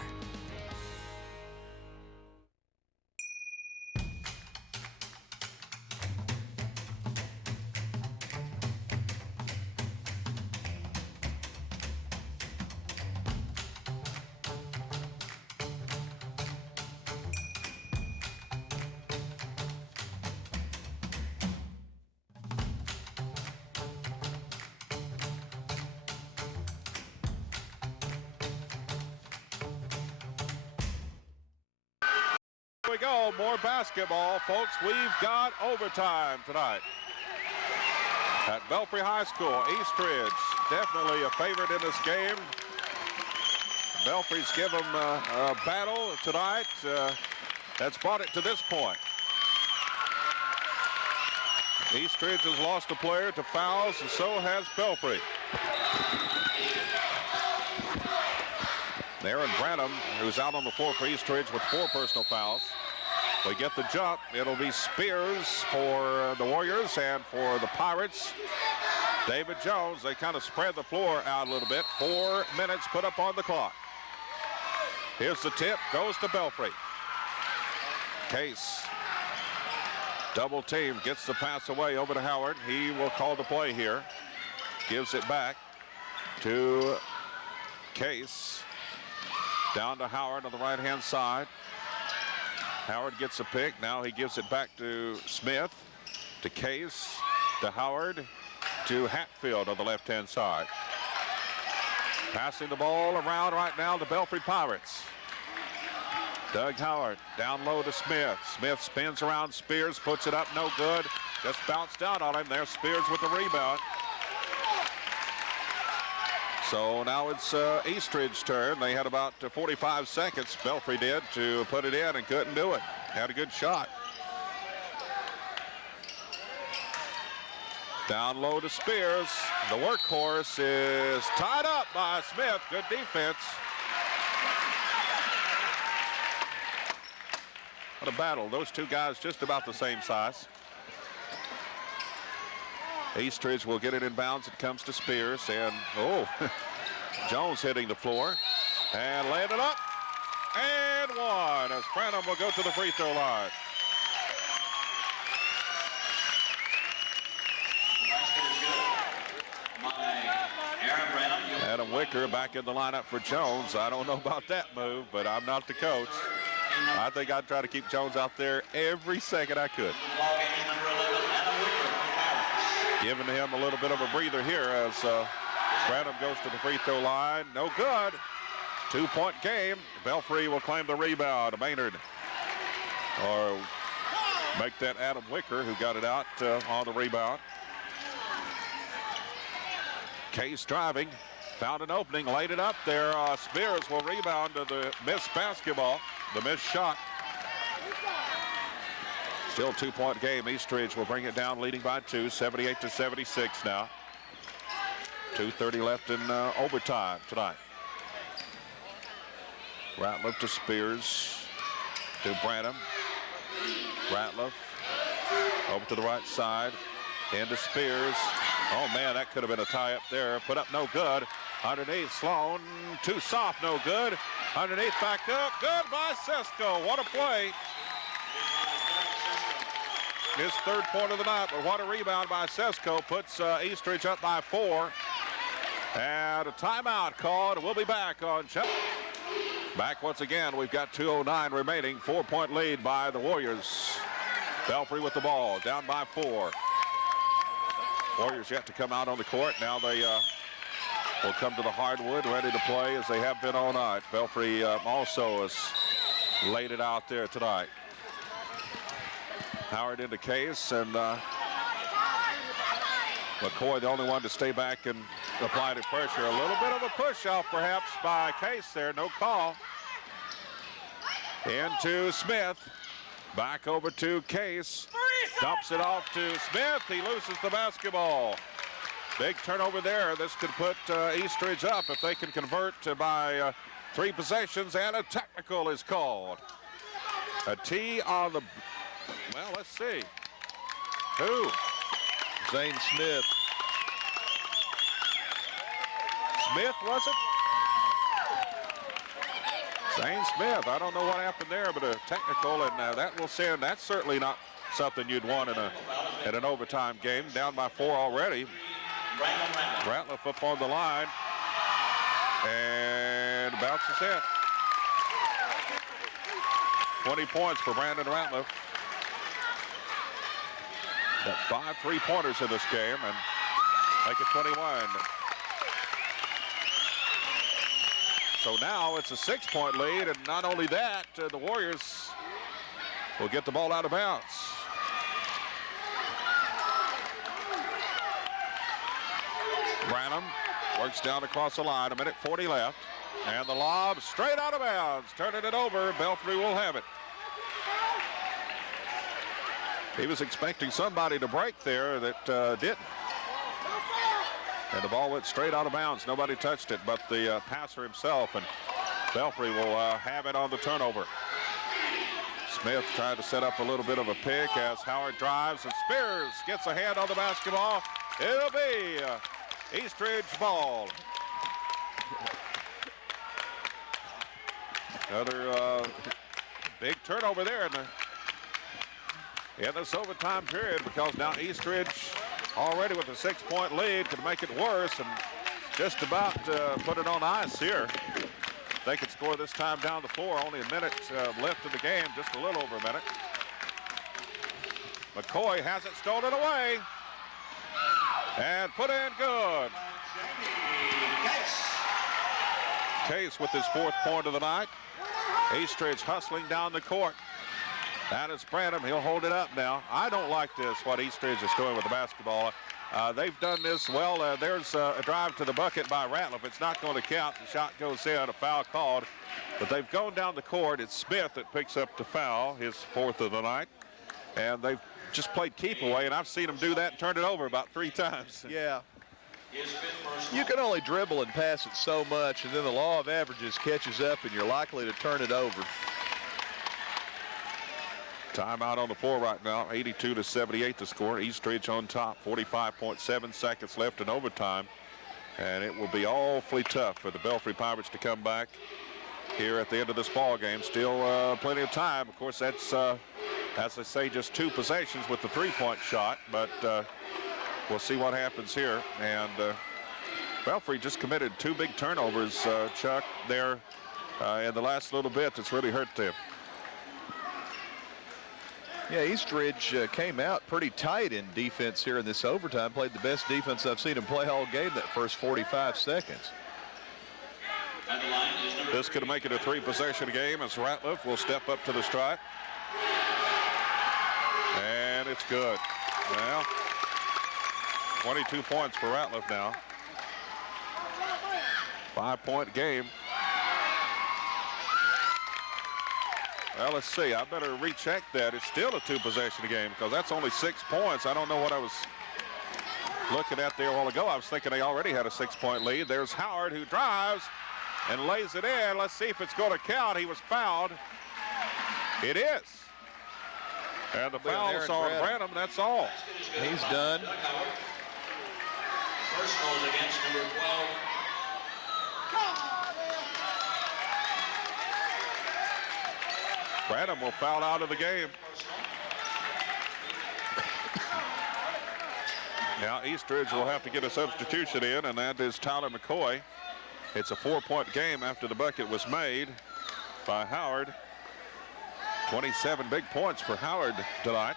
Here we go, more basketball, folks. We've got overtime tonight at Belfry High School. Eastridge definitely a favorite in this game. Belfry's given them a battle tonight that's brought it to this point. Eastridge has lost a player to fouls, and so has Belfry. Aaron Branham, who's out on the floor for Eastridge with 4 personal fouls. We get the jump. It'll be Spears for the Warriors, and for the Pirates, David Jones. They kind of spread the floor out a little bit. 4 minutes put up on the clock. Here's the tip, goes to Belfry. Case, double team, gets the pass away over to Howard. He will call the play here. Gives it back to Case. Down to Howard on the right-hand side. Howard gets a pick. Now he gives it back to Smith, to Case, to Howard, to Hatfield on the left-hand side. Passing the ball around right now, the Belfry Pirates. Doug Howard down low to Smith. Smith spins around Spears, puts it up, no good. Just bounced out on him. There's Spears with the rebound. So now it's Eastridge's turn. They had about 45 seconds, Belfry did, to put it in and couldn't do it. Had a good shot. Down low to Spears. The workhorse is tied up by Smith. Good defense. What a battle. Those two guys just about the same size. Eastridge will get it in bounds. It comes to Spears, and Jones hitting the floor and laying it up, and one as Branham will go to the free throw line. Adam Wicker back in the lineup for Jones. I don't know about that move, but I'm not the coach. I think I'd try to keep Jones out there every second I could. Giving him a little bit of a breather here as Branham goes to the free throw line. No good. 2-point game. Belfry will claim the rebound. Maynard, or make that Adam Wicker, who got it out on the rebound. Case driving. Found an opening, laid it up there. Spears will rebound to the missed basketball, the missed shot. Still 2-point game. Eastridge will bring it down, leading by 2, 78-76 now. 2:30 left in overtime tonight. Ratliff to Spears, to Branham. Ratliff over to the right side, into Spears. Oh man, that could have been a tie up there. Put up, no good. Underneath, Sloan, too soft, no good. Underneath, back up, good by Sesko. What a play. His 3rd point of the night, but what a rebound by Sesko. Puts Eastridge up by 4. And a timeout called. We'll be back on Chuck. Back once again. We've got 2:09 remaining. 4-point lead by the Warriors. Belfry with the ball, down by 4. Warriors yet to come out on the court. Now they will come to the hardwood, ready to play as they have been all night. Belfry also has laid it out there tonight. Howard into Case, and McCoy the only one to stay back and apply the pressure. A little bit of a push off perhaps by Case there, no call. Into Smith, back over to Case, dumps it off to Smith. He loses the basketball. Big turnover there. This could put Eastridge up if they can convert by 3 possessions, and a technical is called. A tee on the, well, let's see. Who? Zane Smith. Smith, was it? Zane Smith. I don't know what happened there, but a technical, and that will send. That's certainly not something you'd want in an overtime game. Down by 4 already. Ratliff up on the line and bounces in. 20 points for Brandon Ratliff. Got 5 3-pointers in this game and make it 21. So now it's a 6-point lead, and not only that, the Warriors will get the ball out of bounds. Branham works down across the line. 1:40 left. And the lob straight out of bounds. Turning it over. Belfry will have it. He was expecting somebody to break there that didn't. And the ball went straight out of bounds. Nobody touched it but the passer himself. And Belfry will have it on the turnover. Smith tried to set up a little bit of a pick as Howard drives, and Spears gets a hand on the basketball. It'll be Eastridge ball. Another big turnover there in this overtime period, because now Eastridge already with a 6-point lead could make it worse and just about put it on ice here. They could score this time down the floor. Only a minute left in the game, just a little over a minute. McCoy has it stolen away and put in good. Case with his 4th point of the night. Eastridge hustling down the court. That is Branham. He'll hold it up now. I don't like this, what Eastridge is doing with the basketball. They've done this well. There's a drive to the bucket by Ratliff. It's not going to count. The shot goes in, a foul called. But they've gone down the court. It's Smith that picks up the foul, his 4th of the night. And they've just played keep away, and I've seen them do that and turn it over about 3 times. Yeah. You can only dribble and pass it so much, and then the law of averages catches up, and you're likely to turn it over. Timeout on the floor right now, 82-78 the score. Eastridge on top, 45.7 seconds left in overtime. And it will be awfully tough for the Belfry Pirates to come back here at the end of this ball game. Still plenty of time. Of course, that's, as I say, just 2 possessions with the 3-point shot. But we'll see what happens here. And Belfry just committed 2 big turnovers, Chuck, there in the last little bit. That's really hurt them. Yeah, Eastridge came out pretty tight in defense here in this overtime. Played the best defense I've seen him play all game that first 45 seconds. This could make it a 3-possession game as Ratliff will step up to the stripe. And it's good. Well, 22 points for Ratliff now. 5-point game. Well, let's see. I better recheck that. It's still a 2-possession game because that's only 6 points. I don't know what I was looking at there a while ago. I was thinking they already had a 6-point lead. There's Howard who drives and lays it in. Let's see if it's going to count. He was fouled. It is. And the foul's on Branham. That's all. He's done. Personal is against number 12. Branham will foul out of the game. Now Eastridge will have to get a substitution in, and that is Tyler McCoy. It's a 4-point game after the bucket was made by Howard. 27 big points for Howard tonight.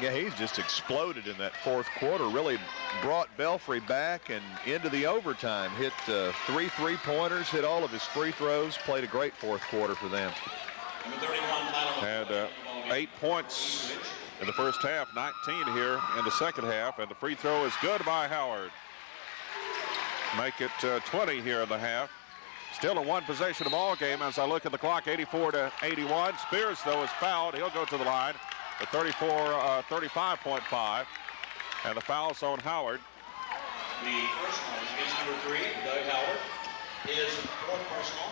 Yeah, he's just exploded in that 4th quarter. Really brought Belfry back and into the overtime. Hit 3 3-pointers, hit all of his free throws. Played a great 4th quarter for them. Had 8 points in the first half, 19 here in the second half, and the free throw is good by Howard. Make it 20 here in the half. Still a 1-possession ball game as I look at the clock, 84-81. Spears, though, is fouled. He'll go to the line at 35.5, and the foul's on Howard. The personal is against number 3, Doug Howard. His 4th personal.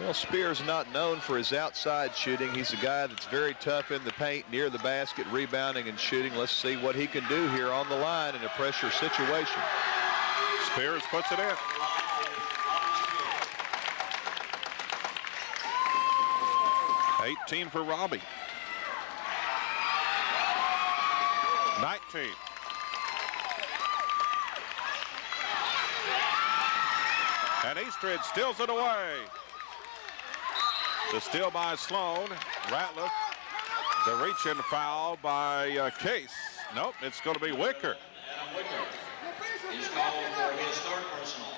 Well, Spears not known for his outside shooting. He's a guy that's very tough in the paint, near the basket, rebounding and shooting. Let's see what he can do here on the line in a pressure situation. Spears puts it in. $18 for Robbie. 19. And Eastridge steals it away. The steal by Sloan. Ratliff. The reach-in foul by Case. Nope, it's going to be Wicker. Adam Wicker is called for his 3rd personal.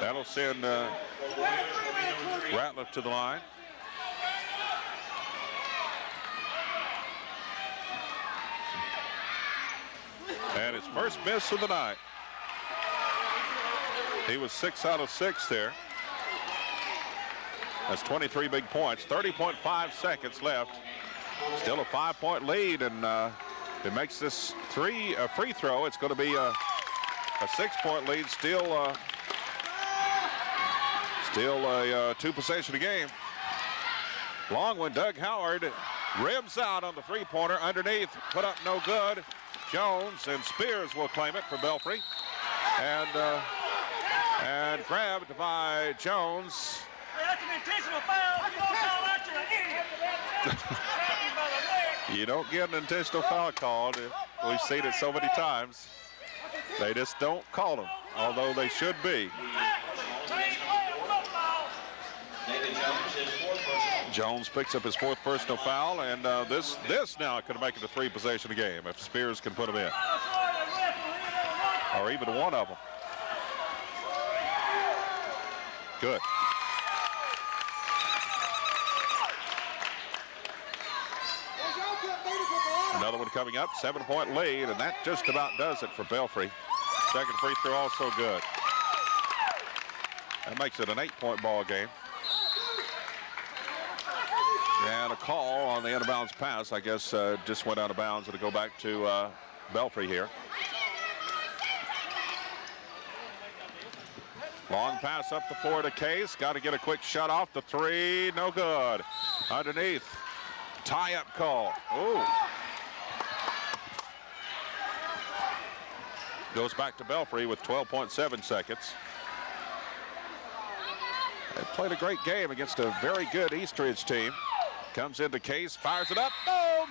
That'll send Ratliff to the line. And his first miss of the night. He was 6 out of 6 there. That's 23 big points. 30.5 seconds left. Still a 5-point lead, and if it makes this a free throw, it's going to be a 6-point lead. Still a 2-possession game. Long one, Doug Howard rims out on the three-pointer underneath, put up no good. Jones and Spears will claim it for Belfry, and grabbed by Jones. Hey, that's an intentional foul. You don't foul out, you're an idiot. You don't get an intentional foul called. We've seen it so many times. They just don't call them, although they should be. Jones picks up his 4th personal foul, and this now could make it a 3-possession game if Spears can put them in, or even one of them. Good. Another one coming up, 7-point lead, and that just about does it for Belfry. Second free throw also good. That makes it an 8-point ball game. And a call on the out-of-bounds pass, I guess, just went out of bounds. It'll go back to Belfry here. Long pass up the floor to Case. Got to get a quick shot off the 3. No good. Underneath. Tie-up call. Ooh. Goes back to Belfry with 12.7 seconds. They played a great game against a very good Eastridge team. Comes into Case, fires it up, boom!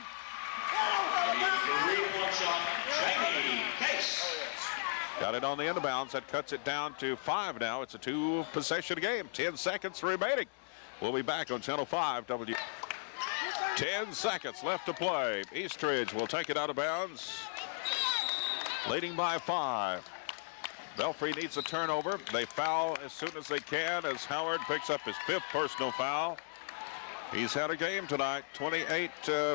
Got it on the end of bounds. That cuts it down to 5 now. It's a 2-possession game. 10 seconds remaining. We'll be back on Channel 5 W. 10 seconds left to play. Eastridge will take it out of bounds, leading by 5. Belfry needs a turnover. They foul as soon as they can as Howard picks up his 5th personal foul. He's had a game tonight. 28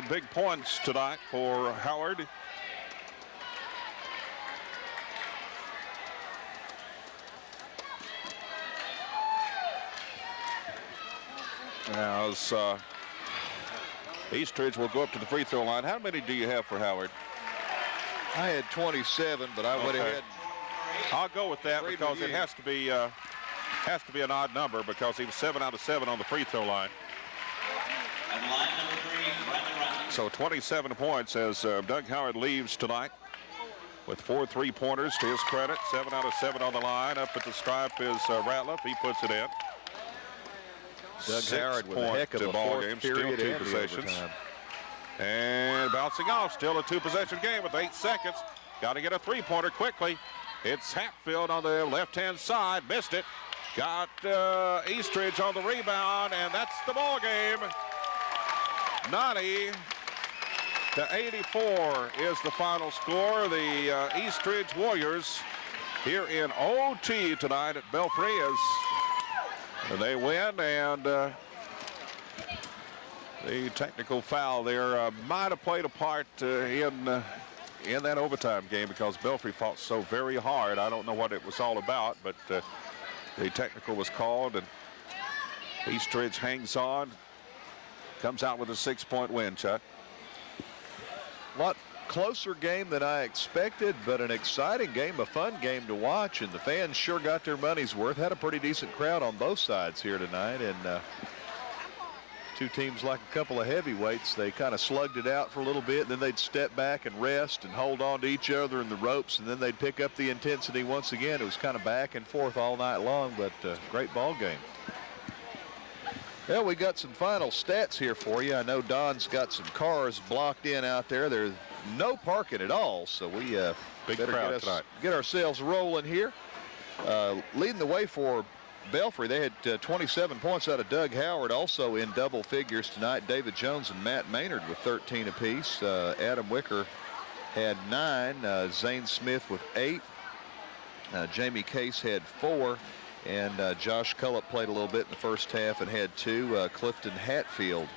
big points tonight for Howard. As Eastridge will go up to the free throw line. How many do you have for Howard? I had 27, but I went ahead. I'll go with that because it has to be an odd number because he was 7 out of 7 on the free throw line. And line number 3, Brandon Ratliff. So 27 points as Doug Howard leaves tonight with 4 3-pointers to his credit. 7 out of 7 on the line. Up at the stripe is Ratliff. He puts it in. Doug Howard with a heck of a ball 4th game. period Still 2 and possessions. overtime. And bouncing off. Still a 2-possession game with 8 seconds. Got to get a 3-pointer quickly. It's Hatfield on the left-hand side. Missed it. Got Eastridge on the rebound, and that's the ball game. 90-84 is the final score. The Eastridge Warriors here in OT tonight at Belfry as they win, and the technical foul there might have played a part in that overtime game because Belfry fought so very hard. I don't know what it was all about, but the technical was called, and Eastridge hangs on, comes out with a 6-point win, Chuck. A lot closer game than I expected, but an exciting game, a fun game to watch, and the fans sure got their money's worth. Had a pretty decent crowd on both sides here tonight, and two teams like a couple of heavyweights. They kind of slugged it out for a little bit, and then they'd step back and rest and hold on to each other in the ropes, and then they'd pick up the intensity once again. It was kind of back and forth all night long, but great ball game. Well, we got some final stats here for you. I know Don's got some cars blocked in out there. There's no parking at all, so we Big better crowd tonight. get ourselves rolling here. Leading the way for Belfry, they had 27 points out of Doug Howard. Also in double figures tonight, David Jones and Matt Maynard with 13 apiece. Adam Wicker had 9. Zane Smith with 8. Jamie Case had 4. And Josh Cullop played a little bit in the first half and had 2. Clifton Hatfield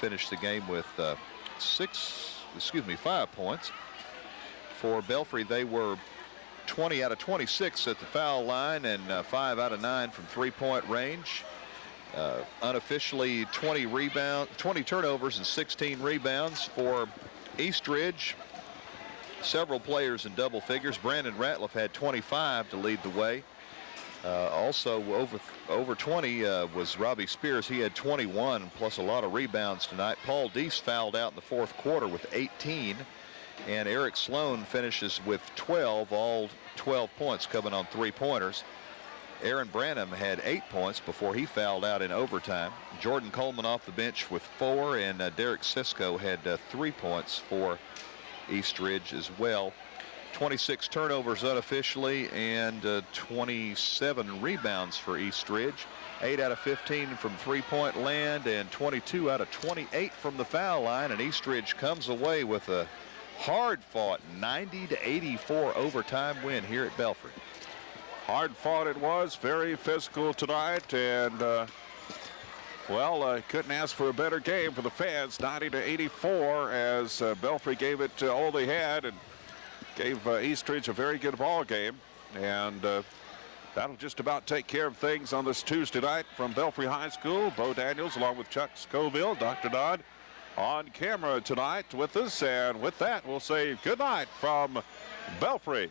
finished the game with 5 points. For Belfry, they were 20 out of 26 at the foul line and 5 out of 9 from three-point range. Unofficially 20 turnovers and 16 rebounds for Eastridge. Several players in double figures. Brandon Ratliff had 25 to lead the way. Also over 20 was Robbie Spears. He had 21 plus a lot of rebounds tonight. Paul Deese fouled out in the fourth quarter with 18. And Eric Sloan finishes with 12, all 12 points coming on three-pointers. Aaron Branham had 8 points before he fouled out in overtime. Jordan Coleman off the bench with 4, and Derek Sisko had 3 points for Eastridge as well. 26 turnovers unofficially and 27 rebounds for Eastridge. 8 out of 15 from three-point land and 22 out of 28 from the foul line, and Eastridge comes away with a hard-fought 90-84 overtime win here at Belfry. Hard fought it was, very physical tonight, and couldn't ask for a better game for the fans. 90-84 as Belfry gave it all they had and gave Eastridge a very good ball game, and that'll just about take care of things on this Tuesday night from Belfry High School. Bo Daniels along with Chuck Scoville, Dr. Dodd on camera tonight with us, and with that we'll say good night from Belfry.